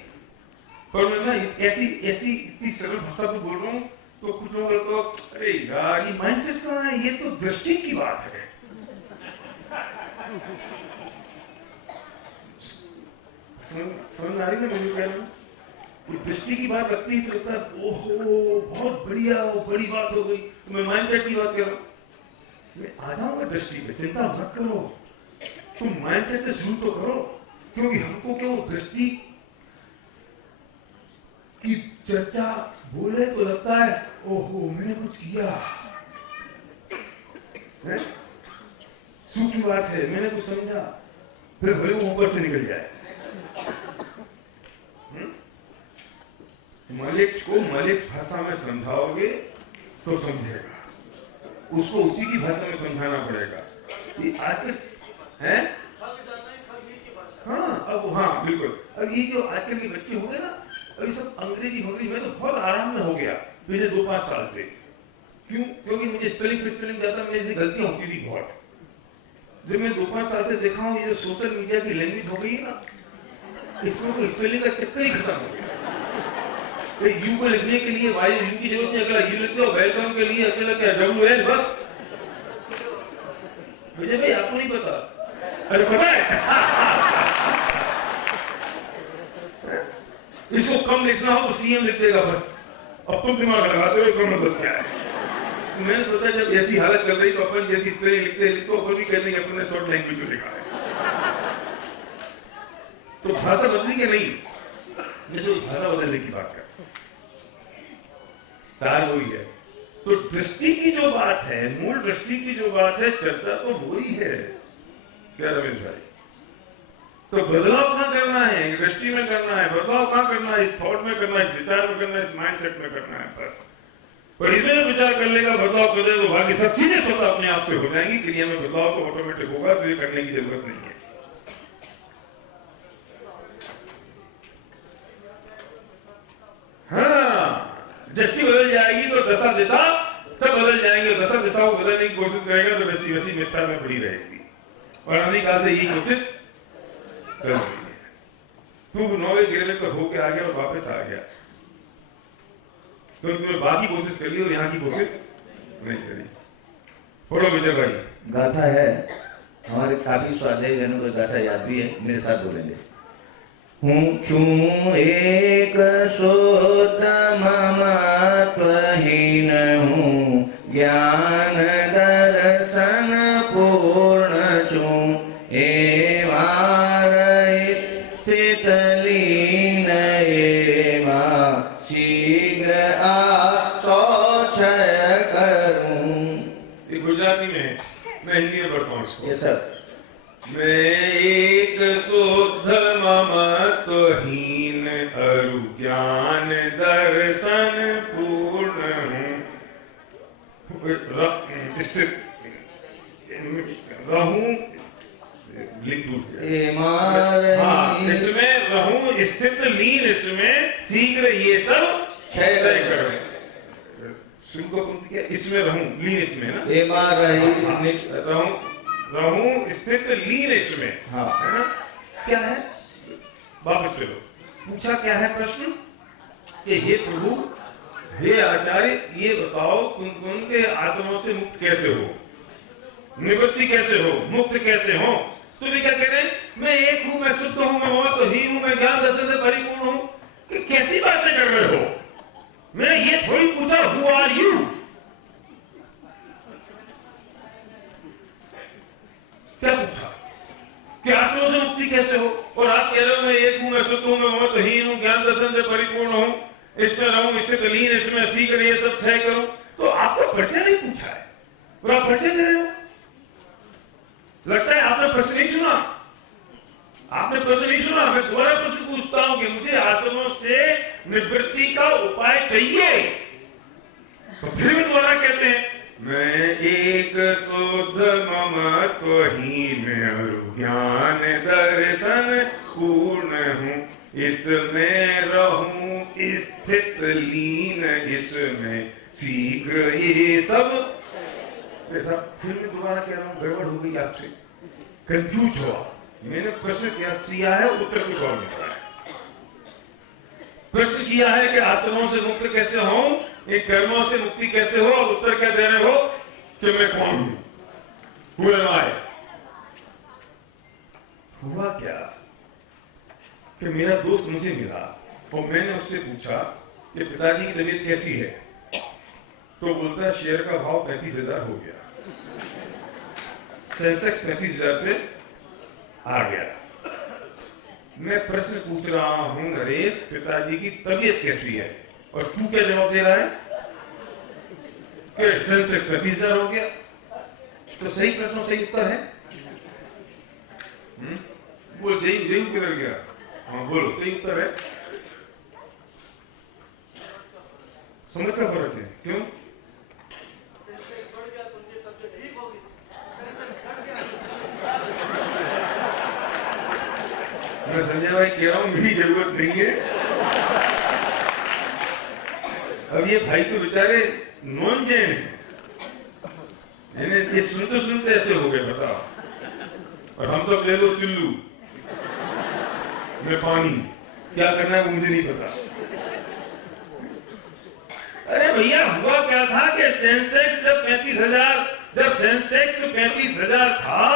पर मैं ना ऐसी इतनी सरल भाषा में बोल रहा हूँ तो कुछ लोग तो अरे यार ये माइंडसेट कहाँ है, ये तो दृष्टि की बात है। समझ आ रही ना मुझे? कह रहा हूँ दृष्टि की बात लगती है तो लगता है ओहो बहुत बढ़िया, वो बड़ी बात हो गई। तो मैं माइंडसेट की बात कर रहा हूँ, मैं आ जाऊंगा दृष्टि पे, चिंता मत करो, तुम माइंडसेट से शुरू तो करो। क्योंकि हमको क्या वो दृष्टि की चर्चा बोले तो लगता है ओहो मैंने कुछ किया, सूक्ष्म बात है, मैंने कुछ समझा, फिर भले वो ऊपर से निकल जाए। मालिक को मालिक भाषा में समझाओगे तो समझेगा, उसको उसी की भाषा में समझाना पड़ेगा। ये आजकल है, हाँ अब हाँ बिल्कुल। अब ये जो आजकल के बच्चे हो गए ना, अभी सब अंग्रेजी मैं तो बहुत आराम में हो गया पिछले 2-5 साल से। क्यों? क्योंकि मुझे स्पेलिंग जाता, मेरे से गलतियां होती थी बहुत। जब मैं 2-5 साल से देखा हूँ ये जो सोशल मीडिया की लैंग्वेज हो गई है ना, इसमें कोई स्पेलिंग का चक्कर ही खत्म हो गया। यू को लिखने के लिए वाई यू की जरूरत नहीं, अकेला यू लिख दो। वेलकम के लिए अकेला क्या WL बस। मुझे भाई आपको नहीं पता? अरे पता है इसको कम लिखना हो तो CM लिख देगा बस, अब तुम दिमाग लगाते हो, इसका मतलब क्या है? मैंने सोचा जब ऐसी हालत चल रही तो अपन जैसी स्पेलिंग लिखते तो अपन भी कहते हैं अपन ने शॉर्ट लैंग्वेज में लिखा है। तो भाषा बदली के नहीं, जैसे उस भाषा बदलने की बात कर, सार वही है। तो दृष्टि की जो बात है, मूल दृष्टि की जो बात है, चर्चा तो वही है। क्या रमेश भाई? तो बदलाव कहाँ करना है? दृष्टि में करना है। बदलाव कहाँ करना है? इस थॉट में करना है, इस विचार में करना है, इस माइंडसेट में करना है, बस। पर इसमें विचार कर लेगा, बदलाव कर देगा, तो बाकी सब चीजें स्वतः अपने आप से हो जाएंगी। क्रिया में बदलाव तो ऑटोमेटिक होगा, तो ये करने की जरूरत नहीं है। हाँ, दृष्टि बदल जाएगी तो दशा दिशा सब बदल जाएंगे। दशा दिशा को बदलने की कोशिश करेगा तो दृष्टि वैसी मिथ्या में पड़ी रहेगी। और अनिकाल से यही कोशिश चल रही है। तू 9वें गिरने पर होके आ गया और वापस आ गया, तो तुमने बाकी कोशिश कर ली और यहाँ की कोशिश नहीं करी। बोलो विजय भाई। गाथा है हमारे काफी स्वाध्यायी जनों को, गाथा याद भी है, मेरे साथ बोलेंगे। हूँ छू एक शुद्ध ममत्वहीन हूँ, ज्ञान दर्शन पूर्ण छू, एवार स्थित लीन एवा शीघ्र आशय करूं। ये गुजराती में है, मैं हिंदी में पढ़ता हूँ इसको। ये सर मैं एक शुद्ध ममत्वहीन अरु ज्ञान दर्शन पूर्ण हूँ, रहूं, इसमें रहूं स्थित लीन, इसमें शीघ्र ये सब क्षय करो। शुरू को पंक्ति क्या? इसमें रहूं, लीन इसमें ना, रहूं स्थित लीन इसमें, हाँ है ना? क्या है? वापस चलो, पूछा क्या है प्रश्न कि हे प्रभु, हे आचार्य, ये बताओ तुम के आश्रमों से मुक्त कैसे हो, निवृत्ति कैसे हो, मुक्त कैसे हो? तो भी क्या कह रहे हैं? मैं एक हूं, मैं शुद्ध हूं, मैं ममत्वहीन हूं, मैं ज्ञान दर्शन से परिपूर्ण हूं। कि कैसी बातें कर रहे हो? मैंने ये थोड़ी पूछा हु आर यू। क्या पूछा कि आश्रमों से मुक्ति कैसे हो, और आप कह रहे हो मैं एक हूं, मैं शुद्ध हूं, मैं ममत्वहीन हूं, ज्ञान दर्शन से परिपूर्ण हूं, इसमें रहूं स्थित लीन, इसमें शीघ्र ये सब क्षय करूं। तो आपको परिचय नहीं पूछा है और आप परिचय दे रहे हो। लगता है आपने प्रश्न नहीं सुना, आपने प्रश्न नहीं सुना। मैं दोबारा प्रश्न पूछता हूं कि मुझे आश्रमों से निवृत्ति का उपाय चाहिए, तो फिर भी दोबारा कहते हैं मैं एक शुद्ध ममत्वहीन ज्ञान दर्शन पूर्ण हूं, इसमें रहूं स्थित लीन, इसमें शीघ्र ये सब। ऐसा फिर मैं दोबारा कह रहा हूं, गड़बड़ हो गई आपसे, कंफ्यूज हुआ। मैंने प्रश्न किया है, उत्तर कुछ और निकला है। प्रश्न किया है कि आश्रमों से मुक्त कैसे हो, इन कर्मों से मुक्ति कैसे हो, और उत्तर क्या दे रहे हो कि मैं कौन हूं, Who am I? हुआ क्या कि मेरा दोस्त मुझे मिला और मैंने उससे पूछा कि पिताजी की तबीयत कैसी है, तो बोलता है शेयर का भाव 35,000 हो गया, सेंसेक्स 35,000 पे आ गया। मैं प्रश्न पूछ रहा हूं नरेश, पिताजी की तबीयत कैसी है, और तू क्या जवाब दे रहा है कि सेंसेक्स 35,000 हो गया। तो सही प्रश्न सही उत्तर है। बोल जय किधर गया? हाँ बोलो, सही उत्तर है। समझ का फर्क है, क्यों? मैं संजय भाई कह रहा हूं मेरी जरूरत नहीं है। अब ये भाई तो बेचारे नॉन जैन है, ये सुनते सुनते ऐसे हो गए, बताओ। और हम सब ले लो चुल्लू में पानी, क्या करना है वो मुझे नहीं पता। अरे भैया हुआ क्या था कि सेंसेक्स जब 35,000 था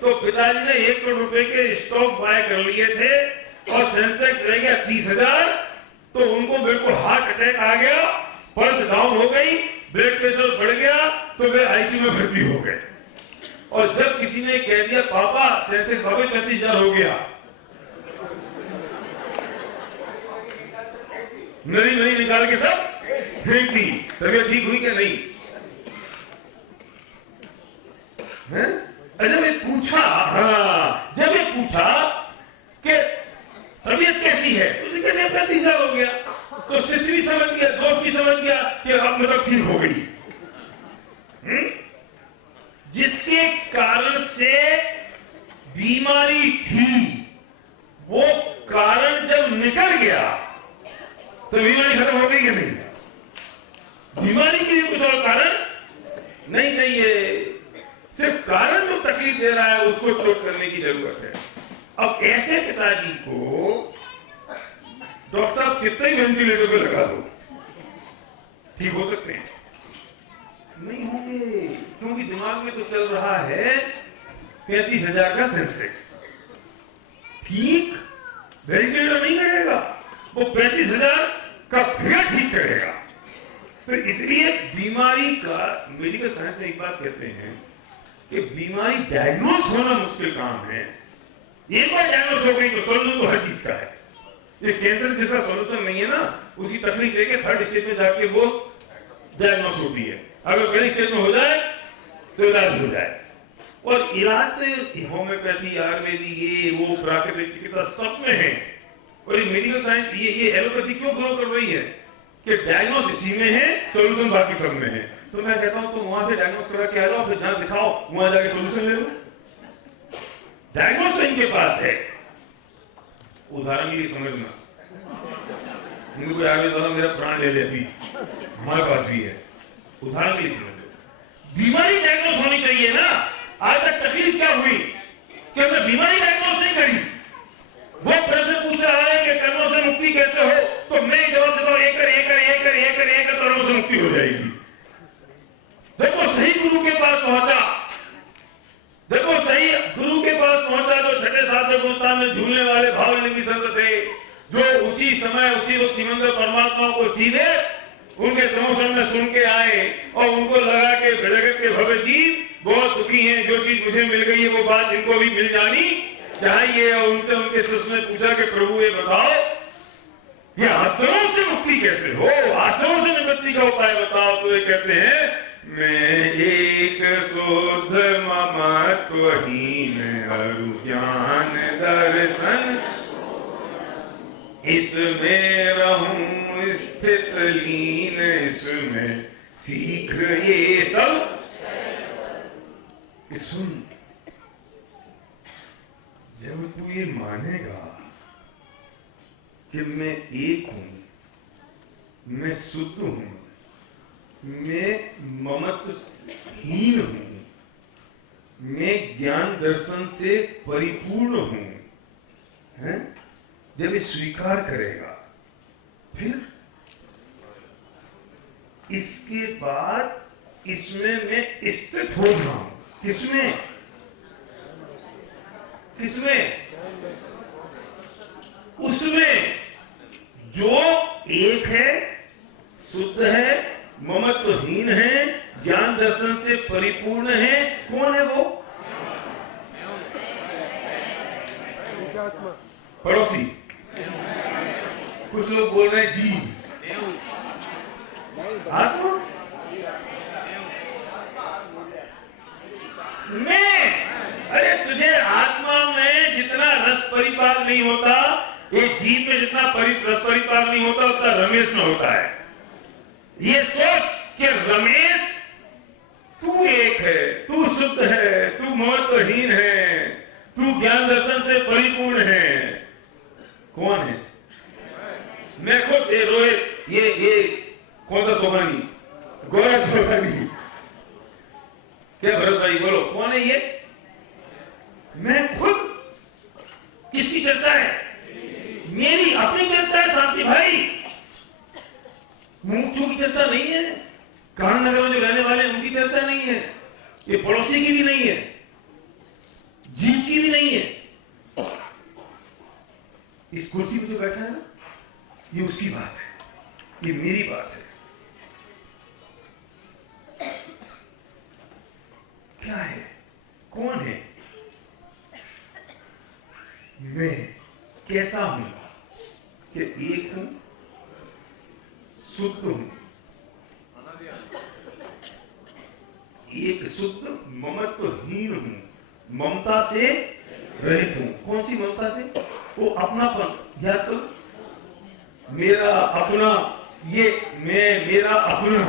तो पिताजी ने 1 करोड़ रुपए के स्टॉक बाय कर लिए थे और सेंसेक्स रह गया 30,000। तो तो उनको बिल्कुल हार्ट अटैक आ गया, पल्स डाउन हो गई, ब्लड प्रेशर बढ़ गया, तो वे आईसीयू में भर्ती हो गए। और जब किसी ने कह दिया पापा सेंसेक्स 35,000 हो गया, नरी नरी निकाल के सब फेंक दी। तबीयत ठीक हुई क्या नहीं है? जब मैं पूछा, हाँ जब मैं पूछा कि तबीयत कैसी है, तो कहते हैं 35,000 हो गया। तो शिष्य भी समझ गया, दोस्त भी समझ गया कि अब मतलब ठीक हो गई। जिसके कारण से बीमारी थी, वो कारण जब निकल गया तो बीमारी खत्म हो गई कि नहीं? बीमारी के लिए कुछ और कारण नहीं चाहिए, सिर्फ कारण जो तकलीफ दे रहा है उसको चोट करने की जरूरत है। अब ऐसे पिताजी को डॉक्टर साहब कितने ही वेंटिलेटर पे लगा दो, ठीक हो सकते हैं? नहीं होंगे, क्योंकि दिमाग में तो चल रहा है 35,000 का सेंसेक्स। ठीक वेंटिलेटर नहीं करेगा, वो 35,000 का फिगर ठीक करेगा। तो इसलिए बीमारी का मेडिकल साइंस में एक बात कहते हैं कि बीमारी डायग्नोस होना मुश्किल काम है। एक बार डायग्नोस हो गई तो सोल्यूशन तो हर चीज का है। ये कैंसर जैसा सोल्यूशन नहीं है ना, उसकी तकलीफ लेके थर्ड स्टेज में जाके वो डायग्नोस होती है। अगर पहली स्टेज में हो जाए तो इलाज हो जाए। और इलाज तो होम्योपैथी, आयुर्वेदी, ये वो प्राकृतिक चिकित्सा सब में है। और ये मेडिकल साइंस, ये एलोपैथी क्यों ग्रो कर रही है कि डायग्नोस इसी में है, सोल्यूशन बाकी सब में है। तो मैं कहता हूं तुम वहां से डायग्नोस करा के आ जाओ, फिर जहां दिखाओ वहां जाके सोल्यूशन ले लो। डायग्नोस तो इनके पास है। उदाहरण के लिए समझना, इनको कोई आगे तो मेरा प्राण ले ले, अभी हमारे पास भी है। उदाहरण के लिए समझ लो, बीमारी डायग्नोस होनी चाहिए ना। आज तक तकलीफ क्या हुई कि हमने बीमारी डायग्नोस नहीं करी। वो प्रश्न पूछ रहा है कि कर्मों से मुक्ति कैसे हो, तो मैं जवाब देता हूं एक कर्मों से मुक्ति हो जाएगी। देखो सही गुरु के पास पहुंचा, देखो सही गुरु के पास पहुंचा जो छठे सातवें गुणस्थान में झूलने वाले भावलिंगी संत थे, जो उसी समय उसी वक्त सिमंदर परमात्मा को सीधे उनके समोसन में सुन के आए और उनको लगा के जगत के भव्य जीव बहुत दुखी हैं, जो चीज मुझे मिल गई है वो बात इनको भी मिल जानी चाहिए। और उनसे उनके शिष्य ने पूछा कि प्रभु ये बताओ, ये आश्रमों से मुक्ति कैसे हो, आश्रमों से निवृत्ति का उपाय बताओ। तो ये कहते हैं मैं एक शुद्ध ममत्वहीन अरु ज्ञान दर्शन इसमें रहूं स्थित लीन, इसमें शीघ्र ये सब सुन। जब तू ये मानेगा कि मैं एक हूं, मैं शुद्ध हूं, मैं ममत्वहीन हूं, मैं ज्ञान दर्शन से परिपूर्ण हूं, हैं? जब ये स्वीकार करेगा, फिर इसके बाद इसमें मैं स्थित हो रहा हूं। किसमें? किसमें? उसमें जो एक है, शुद्ध है, ममत्वहीन है, ज्ञान दर्शन से परिपूर्ण है। कौन है वो? पड़ोसी। कुछ लोग बोल रहे हैं जीव, आत्मा। मैं, अरे तुझे आत्मा में जितना रस परिपाक नहीं होता, ये जीव में जितना रस परिपाक नहीं होता, उतना रमेश में होता है। ये सोच कि रमेश तू एक है, तू शुद्ध है, तू महत्वहीन है, तू ज्ञान दर्शन से परिपूर्ण है। कौन है? मैं खुद रोहित, ये कौन सा सोमानी? गोरा सोमानी। क्या भरत भाई बोलो, कौन है ये? मैं खुद। किसकी चर्चा है? मेरी अपनी चर्चा है शांति भाई, मुमुक्षु की चर्चा नहीं है। कान नगर में जो रहने वाले हैं उनकी चर्चा नहीं है, ये पड़ोसी की भी नहीं है, जीव की भी नहीं है। इस कुर्सी पे जो बैठा है ना, ये उसकी बात है, ये मेरी बात है। क्या है, कौन है मैं, कैसा हूं कि एक हूं, शुद्ध हूं, एक शुद्ध ममत्वहीन हूं, ममता से रहित हूं। कौन सी ममता से? वो अपनापन, या तो मेरा अपना, ये मैं, मेरा अपना,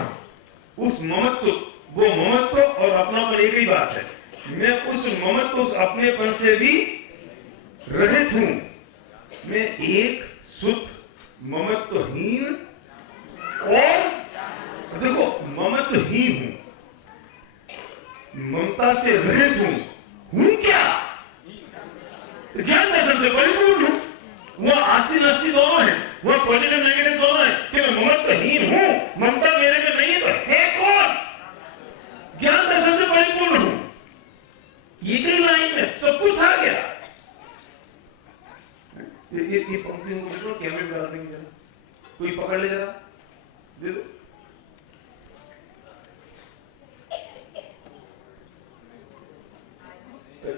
उस ममत्व, वो ममत्व और अपनापन एक ही बात है। मैं उस ममत्व, उस अपनेपन से भी रहित हूं। मैं एक शुद्ध ममत्वहीन और देखो ममत्वहीन हूं, ममता से रहित हूं क्या? ज्ञान दर्शन से परिपूर्ण हूं। वह आस्ति नास्ति दोनों है, वह पॉजिटिव नेगेटिव दोनों है कि मैं ममत्वहीन हूं, ममता मेरे में नहीं है, तो है कौन? ज्ञान दर्शन से परिपूर्ण हूं। ये कई लाइन में सब कुछ आ गया। ये पंक्ति को कैमरे में डाल देंगे जरा, कोई पकड़ ले जरा, दे दो।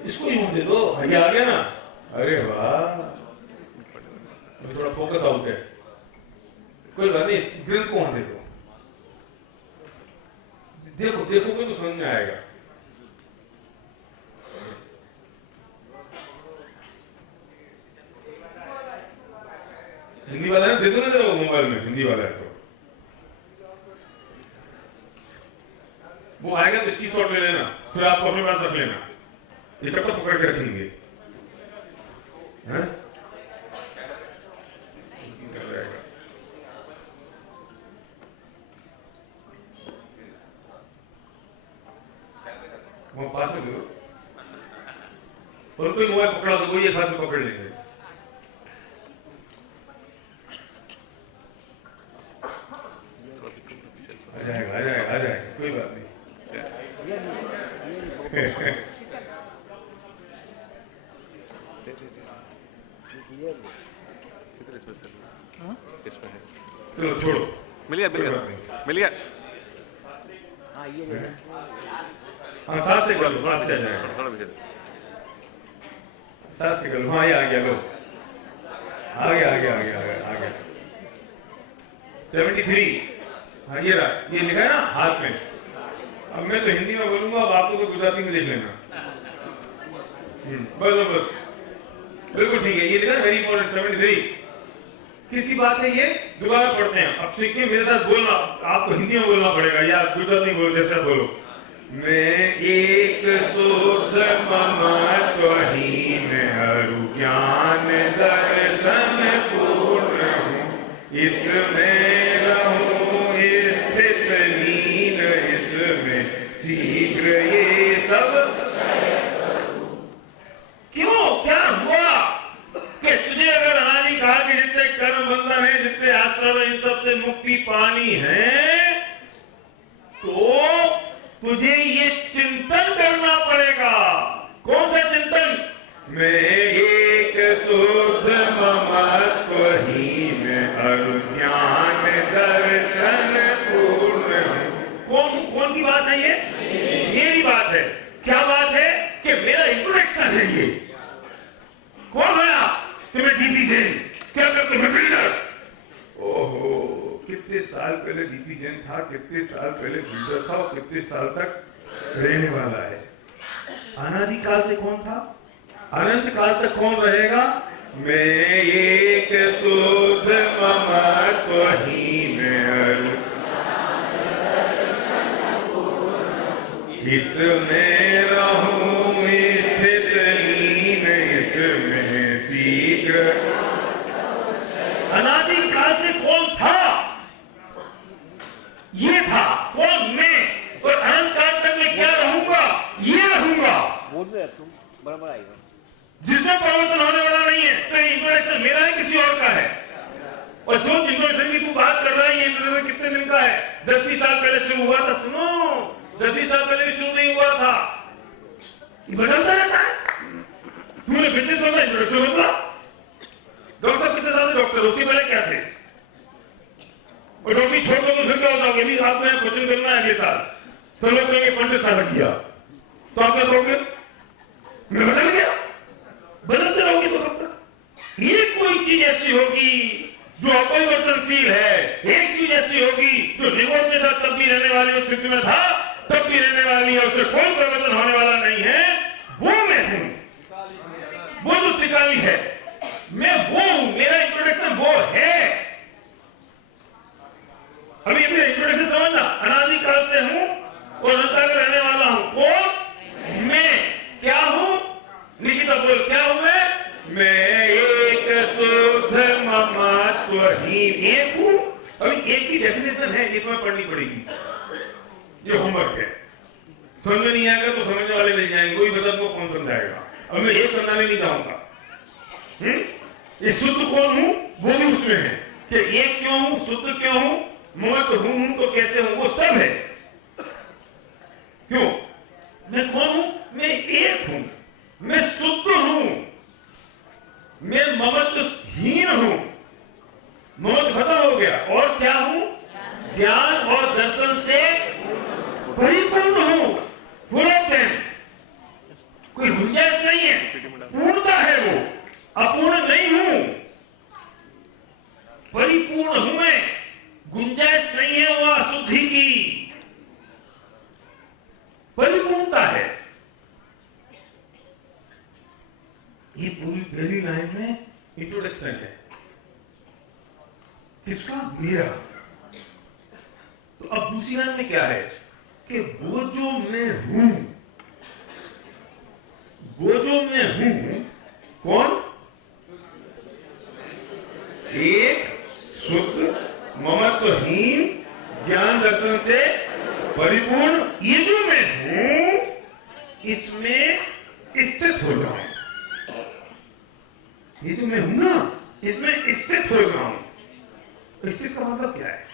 इसको यूं दे दो, ये आ गया ना। अरे वाह, थोड़ा फोकस आउट है, कोई बात नहीं, ग्रंथ को वहां दे दो। देखो देखोगे तो समझ में आएगा। हिंदी वाला है, दे दो ना जरा मोबाइल में, हिंदी वाला है तो वो आएगा तो इसकी शॉट ले लेना, फिर आप अपने पास रख लेना, ये कब तक पकड़ के रखेंगे? वहां पास में दे दो, और कोई मोबाइल पकड़ा तो वही हाथ से पकड़ लेंगे। आ जाएगा, आ जाएगा, आ जाएगा, कोई बात नहीं। चलो छोड़ो, मिल गया मिल गया। हाँ सांस से कर लो, सांस से आ जाएगा, सांस से कर लो। हाँ ये आ गया, लो आ गया, आ गया, आ गया, आ गया। 73, हाँ ये रहा, ये लिखा है ना हाथ में। अब मैं तो हिंदी में बोलूंगा, अब आपको तो गुजराती में देख लेना। बस बस बस, बिल्कुल ठीक है। ये लिखा है वेरी इंपॉर्टेंट 73। किसकी बात है ये? दोबारा पढ़ते हैं। अब सीखिए, मेरे साथ बोलना, आपको हिंदी में बोलना पड़ेगा या गुजराती बोलो, जैसे बोलो। मैं एक शुद्ध ममत्वहीन अरु ज्ञान दर्शन पूर्ण हूँ, इसमें रहूं स्थित लीन, इसमें शीघ्र ये सब। क्यों, क्या हुआ कि तुझे अगर अनादि काल के जितने कर्म बंधन है, जितने आश्रम है, इन सब से मुक्ति पानी है, तो तुझे ये चिंतन करना पड़ेगा। कौन सा चिंतन? मैं एक शुद्ध ममत्वहीन अरु ज्ञान दर्शन पूर्ण हूं। कौन की बात है ये? मेरी बात है। क्या बात है? कि मेरा इंट्रोडक्शन है ये। कौन है आप? कि मैं डीपी जैन। क्या करते? मैं बिल्डर। ओहो, कितने साल पहले डीपी जैन था, कितने साल पहले बिल्डर था, और कितने साल तक रहने वाला है। अनादि काल से कौन था, अनंत काल तक कौन रहेगा? मैं एक शुद्ध ममत्वहीन इसमें रहूं स्थित लीन, इसमें शीघ्र। अनादि काल से कौन था? ये था। कौन? मैं। और अनंत काल तक मैं क्या रहूंगा? ये रहूंगा। बोल रहे तुम बराबर आएगा। जिसमें परिवर्तन होने वाला नहीं है। तो इंट्रोडक्शन मेरा है, किसी और का है? और जो इंट्रोडक्शन की तू बात कर रहा है, ये इंट्रोडक्शन कितने दिन का है? 10-20 साल पहले शुरू हुआ था। सुनो, 10-20 साल पहले भी शुरू नहीं हुआ था। ये बदलता रहता है। तूने बिजनेस बदला, इंट्रोडक्शन बदला। डॉक्टर कितने साल से डॉक्टर, उसके पहले क्या थे? और डॉक्टरी छोड़ दो तो फिर क्या होता है? भी आपको यहाँ क्वेश्चन करना है अगले साल, तो लोग कहेंगे पंडित साहब किया, तो आप क्या कहोगे? मैं बदल गया। बदलते रहोगे तो कब तक? ये कोई चीज ऐसी होगी जो अपरिवर्तनशील है, एक चीज ऐसी होगी जो निगोद में था तब भी रहने वाली, और स्थिति में था तब भी रहने वाली है, उसमें कोई परिवर्तन होने वाला नहीं है, वो मैं हूं, वो जो टिकावी है, मैं वो हूं, मेरा इंट्रोडक्शन वो है। अभी अपने इंट्रोडक्शन समझना, अनादिकाल से हूं और अनंत तक रहने वाला हूं। कौन? मैं। क्या हूं? निकिता बोल, क्या हूं मैं एक शुद्ध ममत्वहीन एक हूं। अभी एक की डेफिनेशन है, ये तुम्हें पढ़नी पड़ेगी, ये होमवर्क है। समझ में नहीं आएगा तो समझने वाले मिल जाएंगे, कोई बता दो कौन समझाएगा। अब मैं एक समझाने नहीं जाऊंगा। ये शुद्ध कौन हूं वो भी उसमें है, कि एक क्यों हूं, शुद्ध क्यों हूं, ममत हूं तो कैसे हूं, वो सब है। क्यों? मैं कौन हूं? मैं एक हूं, मैं शुद्ध हूं, मैं ममत्वहीन हूं, ममत्व खत्म हो गया, और क्या हूं? ज्ञान और दर्शन से परिपूर्ण हूं, फुल ऑफ देम, कोई गुंजाइश नहीं है, पूर्णता है वो, अपूर्ण नहीं हूं, परिपूर्ण हूं मैं, गुंजाइश नहीं है वो अशुद्धि की, परिपूर्णता है। ये पूरी पहली लाइन में इंट्रोडक्शन है, किसका? मेरा। तो अब दूसरी लाइन में क्या है कि वो जो मैं हूं, वो जो मैं हूं, कौन? एक शुद्ध ममत्वहीन ज्ञान दर्शन से परिपूर्ण, ये जो मैं हूं इसमें स्थित हो जाऊं। ये जो मैं हूं ना, इसमें स्थित हो जाऊं। स्थित का मतलब क्या है?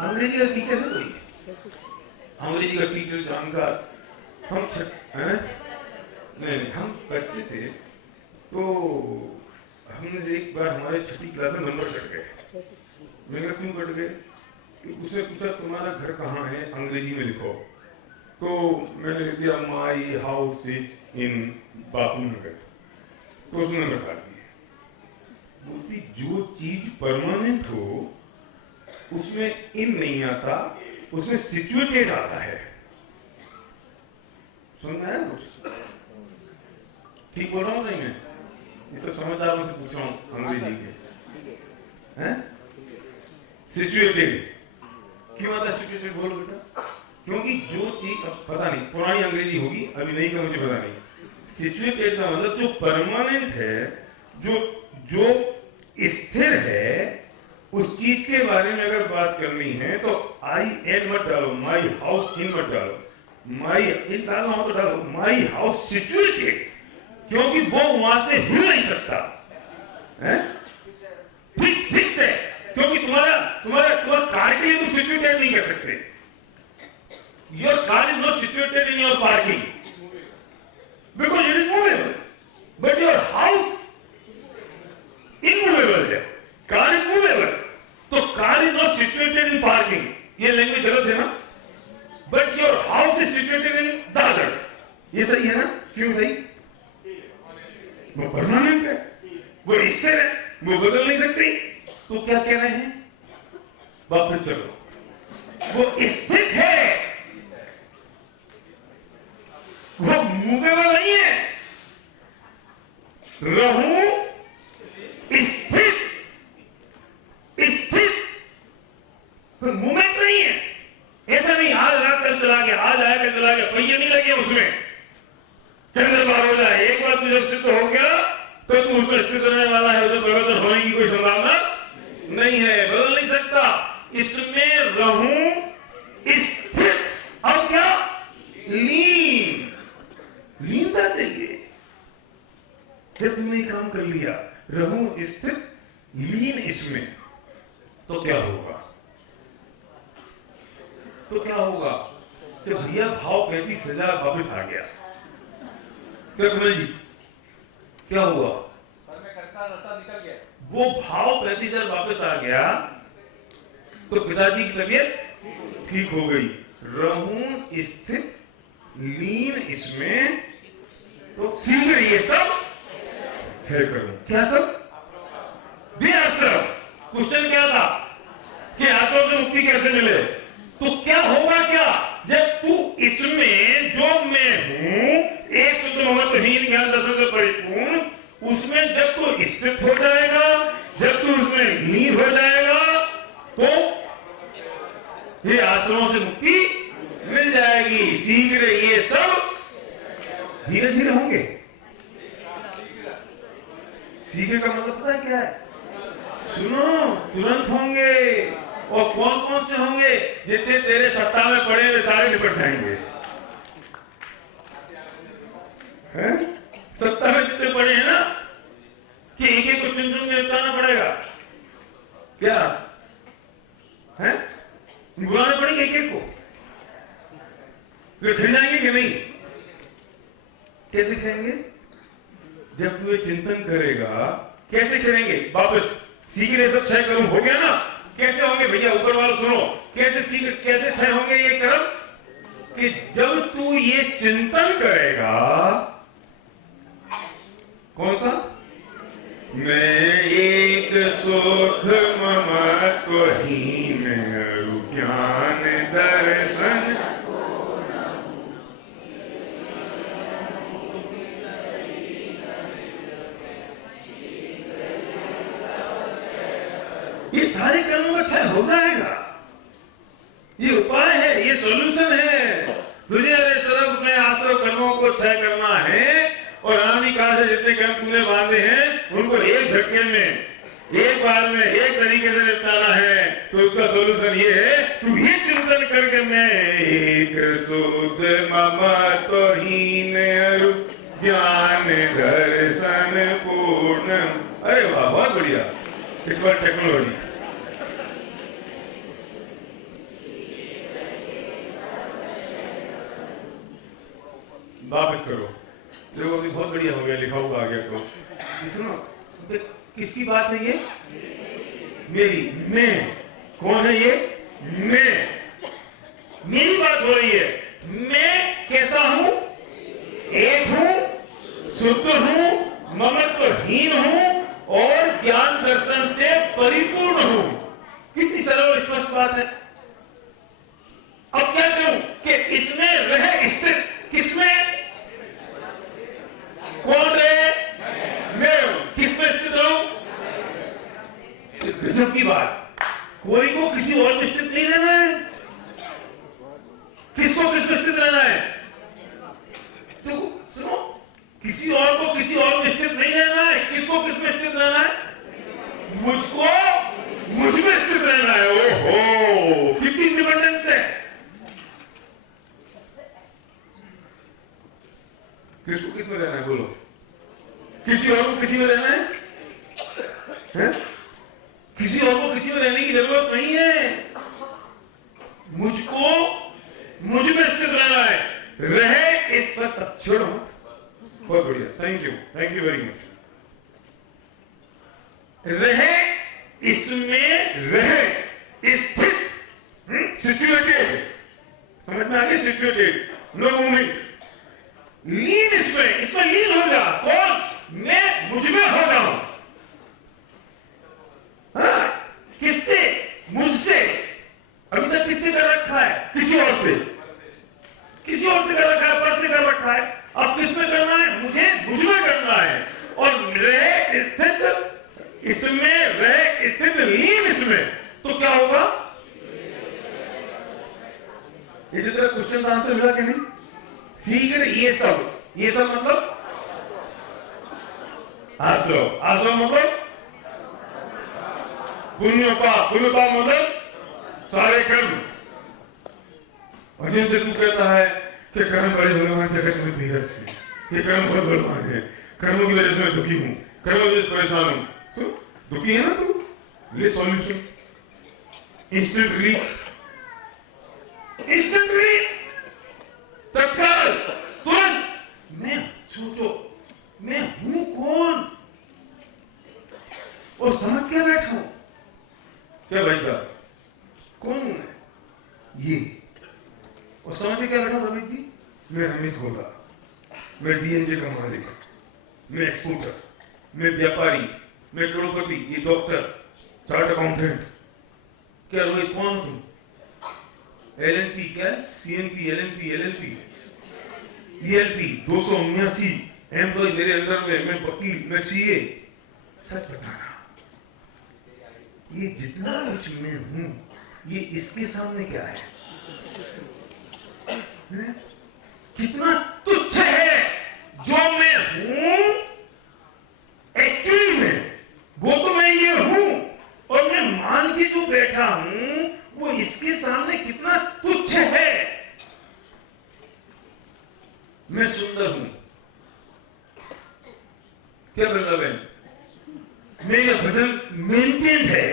अंग्रेजी का टीचर है कोई? अंग्रेजी का टीचर जानकार? हम नहीं, हम बच्चे थे तो हमने एक बार हमारे छठी क्लास में नंबर कट गए। मैंने कहा क्यों कट गए? कि उसने पूछा तुम्हारा घर कहाँ है, अंग्रेजी में लिखो। तो मैंने लिख दिया my house is in Bapu Nagar, तो उसने नंबर काट दिया। बोलती जो चीज परमानेंट हो उसमें इन नहीं आता, उसमें सिचुएटेड आता है। सुनना है कुछ? ठीक बोल रहा हूँ नहीं? मैं ये सब समझदारों से पूछ रहा हूँ अंग्रेजी के। हैं? सिचुएटेड क्यों आता? सिचुएटेड बोलो बेटा। क्योंकि जो चीज पता नहीं, पुरानी अंग्रेजी होगी, अभी नहीं का मुझे पता नहीं। सिचुएटेड का मतलब जो परमानेंट है, जो स्थिर है, उस चीज के बारे में अगर बात करनी है तो आई एन मत डालो, माई हाउस इन मत डालो, माई इन डालना हो तो डालो माई हाउस सिचुएटेड, क्योंकि वो वहां से हिल नहीं सकता है, फिक्स है, क्योंकि तुम्हारा कार के लिए तुम सिचुएटेड नहीं कर सकते। Your car is not situated in your parking because it is movable, but your house immovable है, कार इज मूवेबल, तो car is not situated in parking, ये लैंग्वेज गलत है ना, but your house is situated in Dadar, ये सही है ना? क्यों सही? वो परमानेंट है, वो स्थिर है, वो बदल नहीं सकती। तो क्या कह रहे हैं? वापस चलो, वो स्थित है, वो मूवेबल नहीं है। रहूं स्थित मूवमेंट नहीं है, ऐसा नहीं आज रात कल चला गया, आज आया कल चला गया, पहिए नहीं लगे उसमें, अंदर बाहर हो जाए। एक बार तू जब सिद्ध हो गया तो तू उसमें स्थित रहने वाला है, उसमें परिवर्तन होने की कोई संभावना नहीं है, बदल नहीं सकता। इसमें रहूं स्थित, अब क्या? लीनता चाहिए। जब तुमने काम कर लिया, रहूं स्थित, लीन इसमें, तो क्या होगा? कि भैया भाव 35,000 वापस आ गया। क्या कमल जी, क्या हुआ? निकल गया। वो भाव 35,000 वापस आ गया, तो पिताजी की तबीयत ठीक हो गई। रहूं स्थित लीन इसमें, तो शीघ्र ये सब क्षय करूं। क्या सब? बेआश्रम। क्वेश्चन क्या था कि आश्रम से मुक्ति कैसे मिले? तो क्या होगा, क्या जब तू इसमें जो मैं हूं, एक शुद्ध ममत्वहीन ज्ञान दर्शन से परिपूर्ण, उसमें जब तू स्थित हो जाएगा, जब तू उसमें लीन हो जाएगा, तो ये आश्रमों से मुक्ति मिल जाएगी। शीघ्र ये सब धीरे धीरे होंगे। शीघ्र का मतलब पता है क्या है? सुनो, तुरंत होंगे। और कौन कौन से होंगे? जितने तेरे सत्ता में पड़े वे सारे निपट जाएंगे। हैं? सत्ता में जितने पड़े हैं ना, कि एक एक को चुन चुन के निपटाना पड़ेगा। क्या है? बुलाने पड़ेंगे एक एक को। वे खिल जाएंगे कि नहीं? कैसे खिलेंगे? जब तू ये चिंतन करेगा। कैसे करेंगे? वापस शीघ्र ये सब क्षय करूं, हो गया ना? कैसे होंगे भैया? ऊपर वालों सुनो, कैसे शीघ्र, कैसे क्षय होंगे ये कर्म? कि जब तू ये चिंतन करेगा, कौन सा? मैं एक सुख ममत्वहीन ज्ञान दर्शन, ये सारे कर्मों का क्षय हो जाएगा। ये उपाय है, ये सॉल्यूशन है। तुझे अरे सर्व अपने आश्रम कर्मों को क्षय करना है, और आनी काल से जितने कर्म तूने बांधे हैं उनको एक झटके में, एक बार में, एक तरीके से निपटाना है। तो उसका सॉल्यूशन ये है, तू ये चिंतन करके मैं एक शुद्ध ममत्वहीन ज्ञान दर्शन पूर्ण। अरे वाह, बहुत बढ़िया। इस बार टेक्नोलॉजी वापस करो। देखो अभी बहुत बढ़िया हो गया, लिखा हुआ आ गया। तो सुनो, किसकी बात है ये? मेरी। मैं कौन है ये? मैं। मेरी बात हो रही है। मैं कैसा हूं? एक हूं, शुद्ध हूं, ममत्वहीन हूं और ज्ञान दर्शन से परिपूर्ण हूं। कितनी सरल और स्पष्ट बात है। अब क्या करूं कि इसमें रहे स्थित। किसमें? कौन रहे? मैं हूं। किसमें स्थित रहूं? गजब की बात। कोई को किसी और में स्थित नहीं रहना है। किसको किस में स्थित रहना है? तो सुनो, किसी और को किसी और में स्थित नहीं रहना है। किसको किस में स्थित रहना है? मुझको मुझ में स्थित रहना है। ओहो, कितनी इंडिपेंडेंस है। किसको किस में रहना है? बोलो। किसी और को किसी में रहना है? हैं? किसी और को किसी में रहने की जरूरत नहीं है। मुझको मुझ में स्थित रहना है। रहे इस पर छोड़ो। बहुत बढ़िया, थैंक यू वेरी मच। रहे इसमें, रहे स्थित, सिचुएटेड। समझ में आ गई? Situated, no movement. लीन इसमें लीन हो जा। कौन? मैं मुझ में हो जाऊं। हाँ? किससे? मुझसे। अभी तक किससे कर रखा है? किसी और से। किसी और से कर रखा है, पर से कर रखा है। अब किसमें करना है? मुझ में करना है। और रहे स्थित इसमें, रहे स्थित लीन इसमें, तो क्या होगा? ये जो तेरा क्वेश्चन का आंसर मिला कि नहीं? शीघ्र ये सब मतलब आश्रम मतलब पुण्य पाप मतलब सारे कर्म। और जिनसे तू कहता है कि कर्म बड़े भगवान जगत में धीरज से, ये कर्म बहुत बलवान है, कर्मों की वजह से मैं दुखी हूं, कर्मों की वजह से परेशान हूं। तो दुखी है ना तू? ले सॉल्यूशन, इंस्टेंट रिलीफ, तत्काल, तुरंत। मैं सोचो, मैं हूं कौन? और समझ क्या बैठा हूं? क्या भाई साहब, और समझे क्या बैठा रमेश जी, मैं रमेश गोदा, मैं डीएनजे का मालिक, मैं एक्सपोर्टर, मैं व्यापारी, मैं करोड़पति, ये डॉक्टर, चार्ट अकाउंटेंट। क्या रोहित कौन हो तुम? एलएनपी क्या? CNP, LNP, LLP, ELP 279 employ मेरे अंडर में, मैं वकील, मैं सीए। सच बताना, ये जितना कुछ मैं हूं, ये इसके सामने क्या है? कितना तुच्छ है जो मैं हूं एक्चुअली में, वो तो मैं ये हूं, और मैं मान के जो बैठा हूं वो इसके सामने कितना तुच्छ है। मैं सुंदर हूं, क्या मतलब है? मेरा वजन मेंटेन है,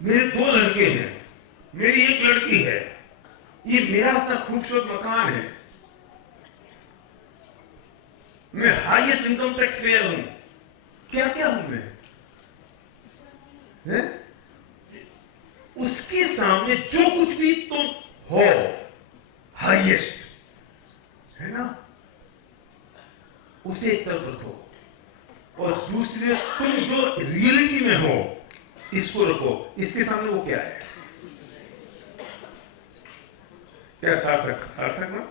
मेरे 2 लड़के हैं, मेरी 1 लड़की है, ये मेरा इतना खूबसूरत मकान है, मैं हाईएस्ट इनकम टैक्स पेयर हूं। क्या क्या हूं मैं? है? उसके सामने जो कुछ भी तुम हो हाईएस्ट, है ना, उसे एक तरफ रखो और दूसरे तुम जो रियलिटी में हो इसको रखो। इसके सामने वो क्या है? क्या सार्थक? सार्थक ना?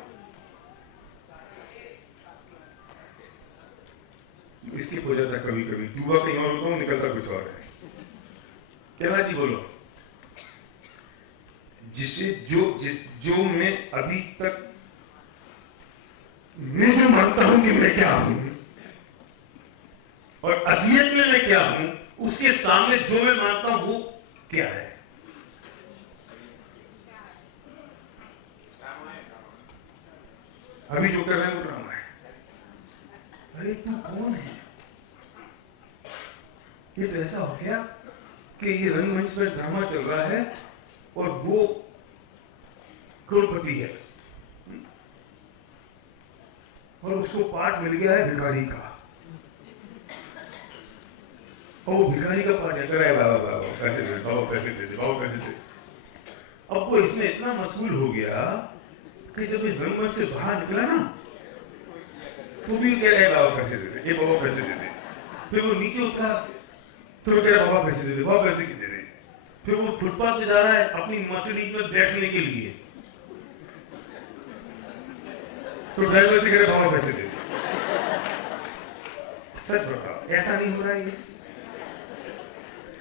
स्किप हो जाता कभी कभी, डूबा कहीं और होता हूं, निकलता कुछ और है। क्या जी बोलो? जिसे जो मैं अभी तक मैं जो मानता हूं कि मैं क्या हूं और असलियत में मैं क्या हूं, उसके सामने जो मैं मानता हूं वो क्या है? अभी जो कर रहे हैं वो ड्रामा है। अरे तू कौन है? ये तो ऐसा हो गया कि ये रंगमंच पर ड्रामा चल रहा है और वो करोड़पति है और उसको पार्ट मिल गया है भिखारी का, और वो भिखारी का पार्ट है, करे बाबा बाबा पैसे दे, बाबा पैसे दे दे, बाबा पैसे दे। अब वो इसमें इतना मशगूल हो गया कि जब इस रंगमंच से बाहर निकला ना, तो भी कह रहा है बाबा पैसे दे दे, ये बाबा पैसे दे दे। फिर वो नीचे उतरा तो वो कह रहा बाबा पैसे दे दे, बाबा पैसे दे दे। फिर वो फुटपाथ पे जा रहा है अपनी मर्सिडीज में बैठने के लिए, तो ड्राइवर से कह रहे बाबा पैसे दे दे। सच बताओ, ऐसा नहीं हो रहा है ये?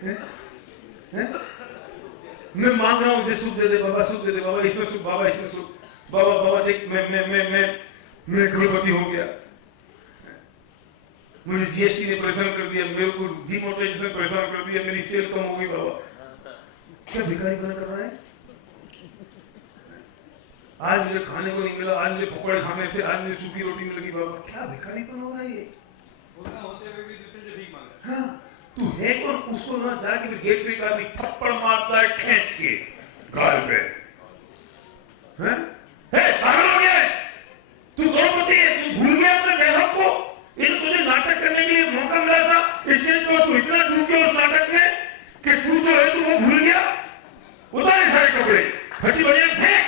है? मैं मांग रहा हूं उसे सुख दे दे बाबा, सुख दे दे बाबा, इसमें सुख बाबा, इसमें सुख बाबा, बाबा देख मैं करोड़पति हो गया, मुझे जीएसटी ने परेशान कर दिया, मेरे को डिमोनेटाइजेशन ने परेशान कर दिया, मेरी सेल कम हो गई बाबा। क्या भिखारी बना कर रहा है? आज मुझे खाने को नहीं मिला, आज मुझे पकौड़े खाने थे, आज मुझे सूखी रोटी मिल गई बाबा। क्या भिखारी बना हो रहा है ये? हाँ, तू है कौन? उसको ना जाके फिर गेट पे एक आदमी थप्पड़ मारता है खींच के गाल पे। हैं? पागल हो गया? तू करोड़पति है, तू भूल गया अपने वैभव को? ये तो तुझे नाटक करने के लिए मौका मिला था स्टेज पर, तू इतना डूब गया उस नाटक में कि तू जो है तू वो भूल गया। उतारे सारे कपड़े, फटी बढ़िया फेंक,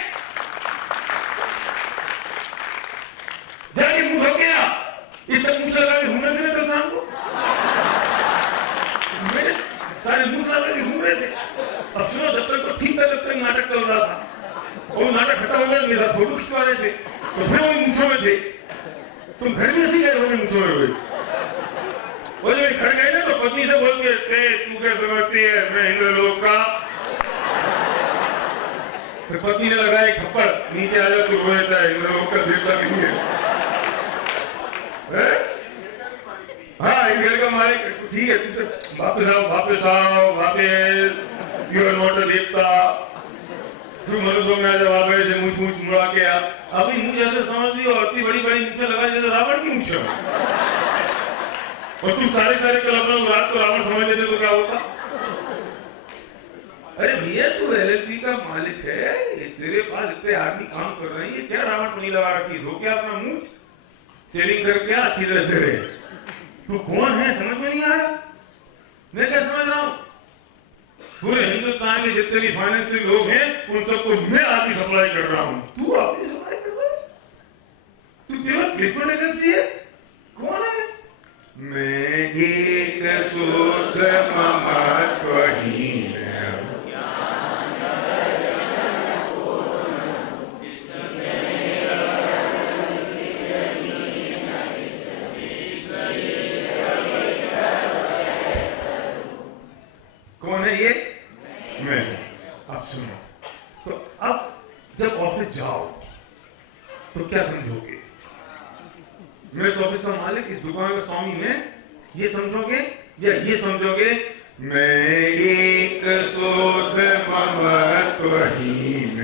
जाके मुंह धो गया। ये सब मूछ लगा के घूम रहे थे ना कल शाम को, मेरे सारे मूछ लगा के घूम रहे थे। अब सुनो, जब तक तो ठीक था, जब तक नाटक चल रहा था, और नाटक खत्म हो गया, मेरे साथ फोटो खिंचवा रहे थे, तो फिर वो मूछों में थे। तुम घर में ऐसे गए होगे मूछों में हुए, और जब घर गए ना तो पत्नी से बोलती है, तू क्या समझती है मैं इंद्रलोक का? फिर पत्नी ने लगाया एक थप्पड़, नीचे आ जा, तू रो लेता है, इंद्रलोक का देवता नहीं है। हाँ, एक घर का मालिक, ठीक है, तू तो वापस आओ, वापस आओ, वापस, यू आर नॉट अ देवता। फिर मनुष्य में जवाब है जैसे मूछ मूछ मुड़ा के आ, अभी मुझ ऐसे समझ लियो, इतनी बड़ी बड़ी मूछें लगा जैसे रावण की मूछें, और तुम सारे कल्पना रात को रावण समझ लेते तो क्या होता? अरे भैया, तू एलएलबी का मालिक है, तेरे पास इतने आदमी काम कर रहे हैं, ये क्या रावण पनी लगा रखी? धो क्या अपना मूछ, शेविंग करके अच्छी तरह से रहे, तू कौन है समझ में नहीं आ रहा? मैं क्या समझ रहा हूं? पूरे हिंदुस्तान के जितने भी फाइनेंशियल लोग हैं उन सबको मैं आदमी सप्लाई कर रहा हूं। तू आदमी सप्लाई कर रहा है? तू केवल प्लेसमेंट एजेंसी है? कौन है? मैं एक शुद्ध ममत्वहीन कौन है ये? मैं। अब सुनो, तो अब जब ऑफिस जाओ तो क्या समझोगे? मैं इस ऑफिस का मालिक, इस दुकान का स्वामी मैं, ये समझोगे या ये समझोगे मैं एक शुद्ध ममत्वहीन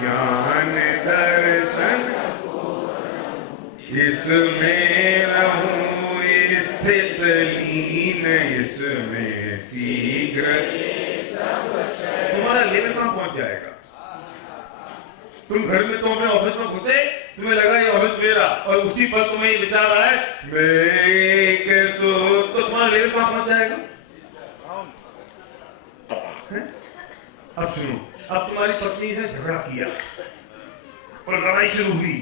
ज्ञान दर्शन इसमें रहूं स्थित लीन इसमें शीघ्र। तुम्हारा लेवल कहां पहुंच जाएगा? तुम घर में तो अपने ऑफिस में घुसे, तुम्हें लगा ये ऑफिस मेरा, और उसी पर तुम्हें ये विचार आए मैं एक तो तुम्हारा लेवल कहां पहुंच जाएगा? अब सुनो, अब तुम्हारी पत्नी से झगड़ा किया और लड़ाई शुरू हुई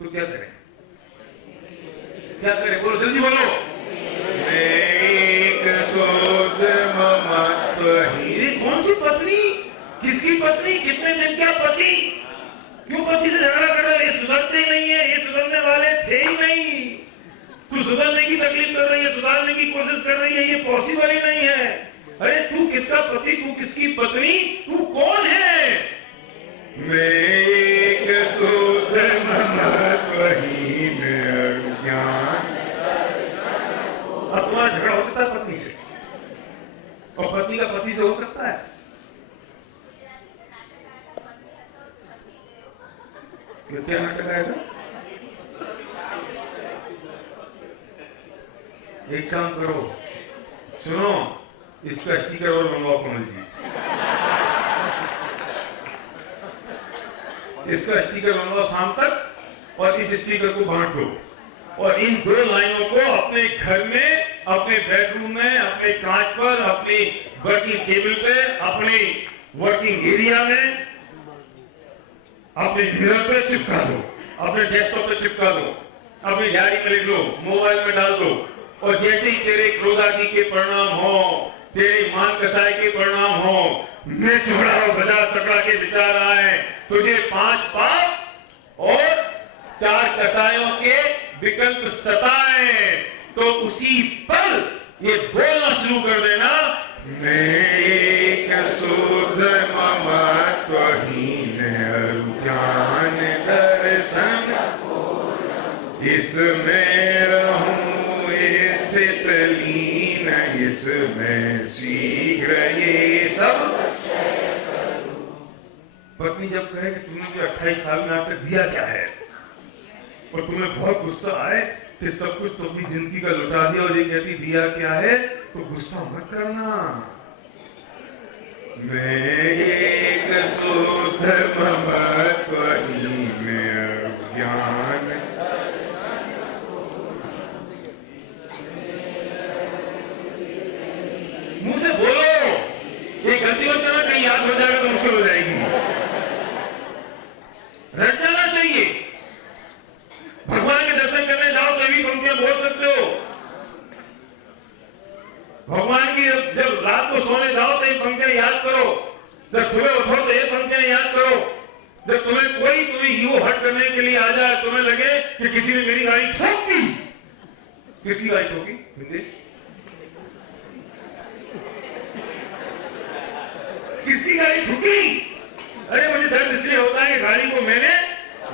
तो क्या करें? क्या करें? बोलो, जल्दी बोलो। एक शुद्ध ममत्वहीन। कौन सी पत्नी? किसकी पत्नी? कितने दिन क्या पति? क्यों पति से झगड़ा कर रहे हो? ये सुधरते ही नहीं है, ये सुधरने वाले थे ही नहीं। तू सुधरने की तकलीफ कर रही है, सुधारने की कोशिश कर रही है, ये पॉसिबल ही नहीं है। अरे तू किसका पति, तू किसकी पत्नी, तू कौन है? मैं एक शुद्ध ममत्वहीन ज्ञान। अब तुम्हारा झगड़ा हो सकता है पत्नी से, और पत्नी का पति से हो सकता है। क्या नाटक आया था? एक काम करो, सुनो, इसका स्टिकर और मंगवाओ कमल जी। इसका स्टिकर मंगवाओ शाम तक, और इस स्टिकर को बांट दो, और इन 2 लाइनों को अपने घर में, अपने बेडरूम में, अपने कांच पर, अपनी वर्किंग टेबल पे, अपने वर्किंग एरिया में, अपने मिरर पे चिपका दो, अपने डेस्कटॉप पे चिपका दो, अपनी डायरी में लिख लो, मोबाइल में डाल दो, और जैसे ही तेरे क्रोधादि के परिणाम हो, तेरे मान कसाई के परिणाम हो, मैं चोड़ा और बजा सकड़ा के विचार आए, तुझे 5 पाप और 4 कसायों के विकल्प सताए, तो उसी पल ये बोलना शुरू कर देना मैं एक शुद्ध ममत्वहीन ज्ञान दर्शन इसमें रहूं स्थित लीन इसमें शीघ्र ये सब। पत्नी जब कहे कि तुमने जो 28 साल में आज तक दिया क्या है, और तुम्हें बहुत गुस्सा आए कि सब कुछ तो अपनी जिंदगी का लुटा दिया, और ये कहती दिया क्या है, तो गुस्सा मत करना। मैं एक शुद्ध ममत्वहीन ज्ञान। मुंह से बोलो, ये गलती मत करना, कहीं याद हो जाएगा तो मुश्किल हो जाएगी। रट जाना चाहिए। भगवान के दर्शन करने जाओ तो भी पंक्तियां बोल सकते हो। भगवान की जब रात को सोने जाओ तो ये पंक्तियां याद करो। जब सुबह उठो तो ये पंक्तियां याद करो। जब तुम्हें यू हट करने के लिए आ जाए, तुम्हें लगे कि किसी ने मेरी गाड़ी ठोक दी। किसकी गाड़ी ठोकी? हिंदेश? किसकी गाड़ी ठुकी? अरे मुझे दर्द इसलिए होता है कि गाड़ी को मैंने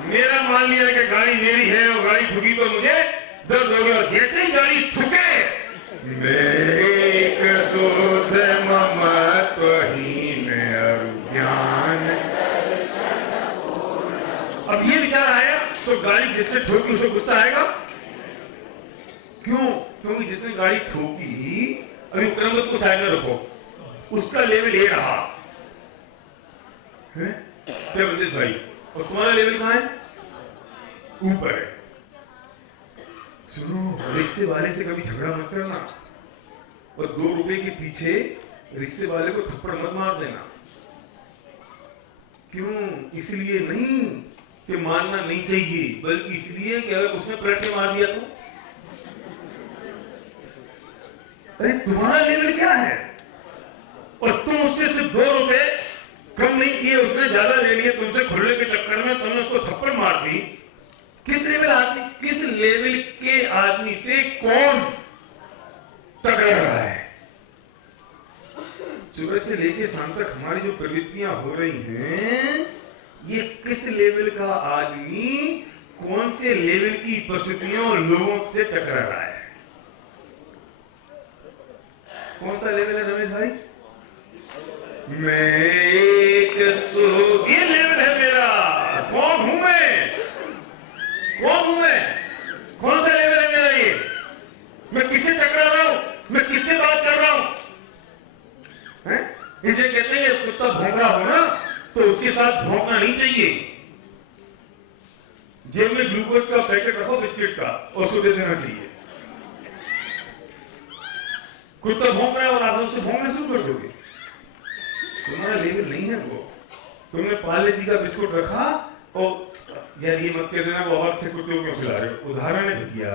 मेरा मान लिया कि गाड़ी मेरी है, और गाड़ी ठुकी तो मुझे दर्द हो गया। जैसे ही गाड़ी ठुके मैं एक शुद्ध ममत्वहीन ज्ञान। अब ये विचार आया तो गाड़ी जिससे ठोकी उसको गुस्सा आएगा। क्यों? क्योंकि जिसने गाड़ी ठोकी, अभी क्रमवत को साइड में रखो, उसका लेवल ये रहा है क्या मंदेश भाई, और तुम्हारा लेवल कहां है? ऊपर है। सुनो, रिक्शे वाले से कभी झगड़ा मत करना और 2 रुपए के पीछे रिक्शे वाले को थप्पड़ मत मार देना। क्यों? इसलिए नहीं कि मारना नहीं चाहिए, बल्कि इसलिए कि अगर उसने पलट के मार दिया तो अरे तुम्हारा लेवल क्या है? और तुम उससे सिर्फ 2 रुपए कम नहीं किए, उसने ज्यादा ले लिए तुमसे, खुले के चक्कर में तुमने उसको थप्पड़ मार दी। किस लेवल के आदमी से कौन टकरा रहा है? सुबह से लेके शाम तक हमारी जो प्रवृत्तियां हो रही हैं, ये किस लेवल का आदमी कौन से लेवल की परिस्थितियों और लोगों से टकरा रहा है? कौन सा लेवल है रमेश भाई? मैं एक ये लेवल है मेरा। कौन हूं मैं? कौन हूं मैं? कौन सा लेवल है मेरा ये? मैं किससे टकरा रहा हूं? मैं किससे बात कर रहा हूं? हैं? इसे कहते हैं कुत्ता भौंक रहा हो ना, तो उसके साथ भौंकना नहीं चाहिए। जेब में ग्लूकोज का पैकेट रखो बिस्किट का, और उसको दे देना चाहिए। कुत्ता भौंक रहा है और आप उससे भौंकना शुरू कर दोगे। तुम्हारा लेवल नहीं है वो। तुमने पार्ले जी का बिस्कुट रखा और यार ये मत कह देना वो आवाज से कुत्ते को क्यों खिला रहे हो, उदाहरण है भैया।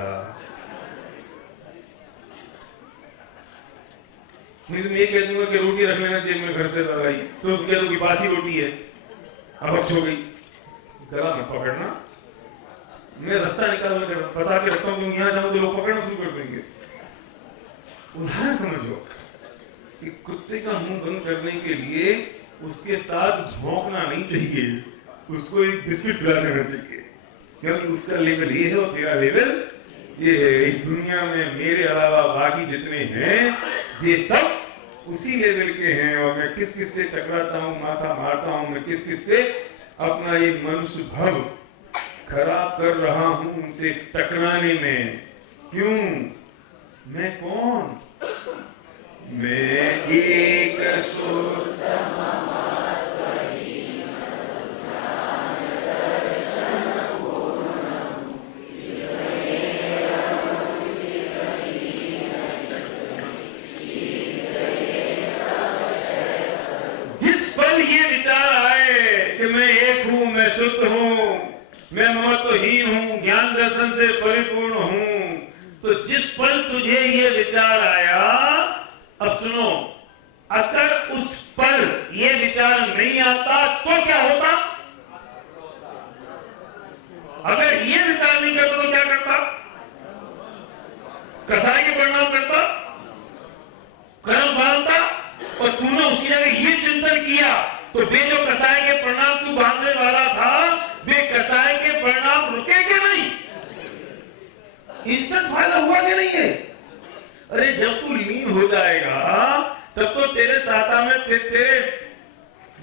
नहीं तो मैं ये कह दूंगा कि रोटी रख लेना जेब में घर से लगाई, तो कह दो कि बासी रोटी है, अब अच्छ हो गई। गला मत पकड़ना। मैं रास्ता निकाल कर बता के रखता हूँ, यहाँ जाऊँ तो लोग पकड़ना शुरू कर देंगे। उदाहरण समझो कि कुत्ते का मुंह बंद करने के लिए उसके साथ भौंकना नहीं चाहिए, उसको एक बिस्किट पिला देना चाहिए, क्योंकि उसका लेवल ये है और तेरा लेवल ये है। इस दुनिया में मेरे अलावा बाकी जितने हैं ये सब उसी लेवल के हैं। और मैं किस किस से टकराता हूँ, माथा मारता हूँ, मैं किस किस से अपना ये मनुष्य भव खराब कर रहा हूँ उनसे टकराने में। क्यों? मैं कौन? मैं एक जिस पल ये विचार आए कि मैं एक हूं, मैं शुद्ध हूं, मैं ममत्वहीन हूं, ज्ञान दर्शन से परिपूर्ण हूं, तो जिस पल तुझे ये विचार आया, अब सुनो, अगर उस पल ये विचार नहीं आता तो क्या होता? अगर ये विचार नहीं करता तो क्या करता? कसाई के परिणाम करता, कर्म बांधता, और तूने उसकी जगह ये चिंतन किया तो वे जो कसाई के परिणाम तू बांधने वाला था, वे कसाई के परिणाम रुके कि नहीं? इंस्टेंट फायदा हुआ कि नहीं है? अरे जब तू लीन हो जाएगा तब तो तेरे साता में तेरे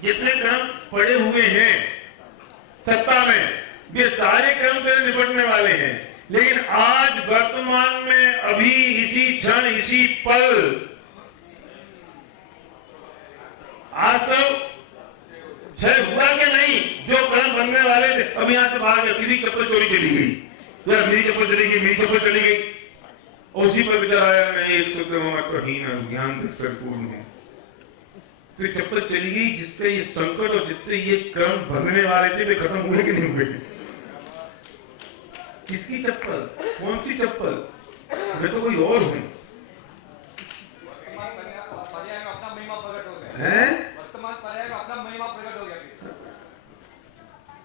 जितने कर्म पड़े हुए हैं सत्ता में, ये सारे कर्म तेरे निपटने वाले हैं। लेकिन आज वर्तमान में अभी इसी क्षण इसी पल आज सब क्षय हुआ कि नहीं? जो कर्म बनने वाले थे, अब यहां से बाहर गए, किसी चप्पल चोरी चली गई, यार मेरी चप्पल चली गई, मेरी चप्पल चली गई, उसी पर विचार आया मैं एक शुद्ध ममत्वहीन ज्ञान दर्शन पूर्ण हूं। तो चप्पल चली गई, जिसका ये संकट और जितने ये कर्म बंधने वाले थे वे खत्म हुए कि नहीं हुए? किसकी चप्पल? कौन सी चप्पल? मैं तो कोई और हूं। हैं? वर्तमान पर्याय का अपना महिमा प्रकट हो गया।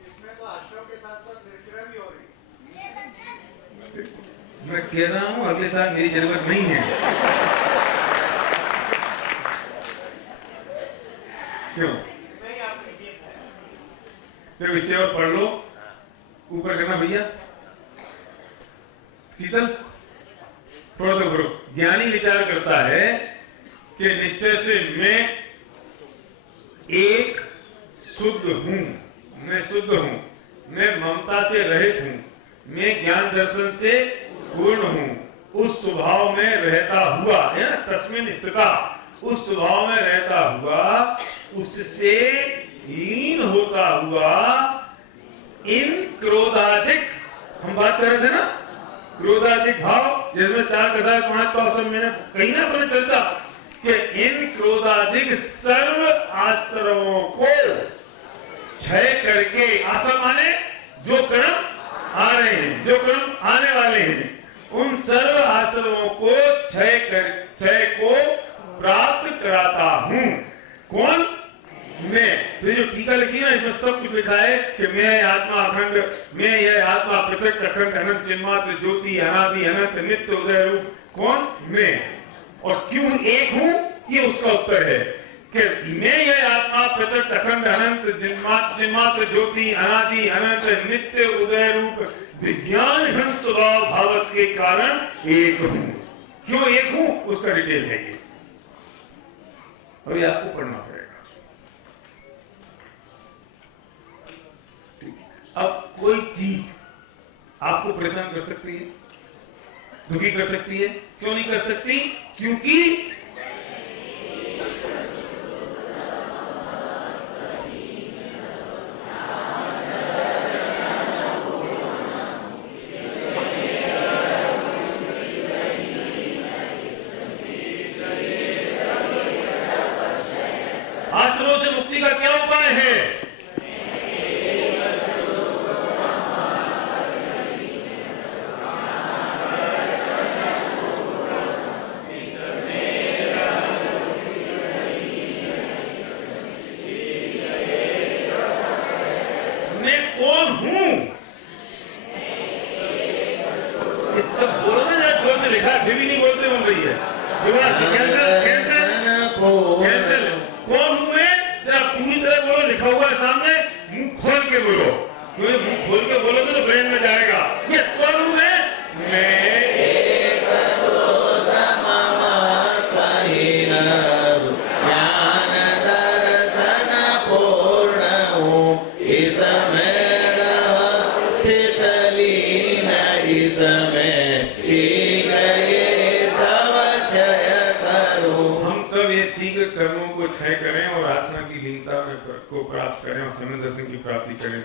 इसमें तो आश्रम के साथ-साथ निर्जरा भी हो रही। मैं कह रहा हूं अगले साल मेरी जरूरत नहीं है। क्यों? फिर विषय और पढ़ लो, ऊपर करना भैया। शीतल थोड़ा तो करो। ज्ञानी विचार करता है कि निश्चय से मैं एक शुद्ध हूं, मैं शुद्ध हूं, मैं ममता से रहित हूं, मैं ज्ञान दर्शन से पूर्ण हूं। उस स्वभाव में रहता हुआ, है ना, तस्मिन स्थिता, उस स्वभाव में रहता हुआ, उससे लीन होता हुआ, इन क्रोधाधिक, हम बात कर रहे थे ना, क्रोधाधिक भाव, जिसमें 4 कसाय 5 पाप, सब मैंने कहीं ना अपने चर्चा कि इन क्रोधाधिक सर्व आश्रमों को क्षय करके, आश्रम माने जो कर्म आ रहे हैं, जो कर्म आने वाले हैं, उन सर्व आश्रमों को क्षय को प्राप्त कराता हूं। कौन? मैं। तो जो टीका लिखी है ना, इसमें सब कुछ लिखा है कि मैं आत्मा अखंड, मैं यह आत्मा प्रत्यक्ष अखंड अनंत चिन्मात्र ज्योति अनादि अनंत नित्य उदय रूप। कौन? मैं। और क्यों एक हूं, ये उसका उत्तर है कि मैं यह आत्मा प्रत्यक्ष अखंड अनंत चिन्मात्र ज्योति अनादि अनंत नित्य उदय रूप विज्ञान हंस स्वभाव भावत के कारण एक हूं। क्यों एक हूं, उसका डिटेल है ये, अभी आपको पढ़ना पड़ेगा। अब कोई चीज आपको परेशान कर सकती है, दुखी कर सकती है। क्यों नहीं कर सकती? क्योंकि आश्रमों से मुक्ति का क्या उपाय है? मैं कौन हूं? सब बोलो ना, जोर से लिखा है, फिर भी नहीं बोलते बन रही है। Cancel cancel cancel. कौन हूं मैं? जरा पूरी तरह बोलो, लिखा हुआ है सामने, मुंह खोल के बोलो, क्योंकि मुंह खोल के बोलोगे तो ब्रेन में जाएगा। यस, कौन हूं मैं? मैं शीघ्र कर्मों को क्षय करें और आत्मा की लीनता में को प्राप्त करें और समय दर्शन की प्राप्ति करें।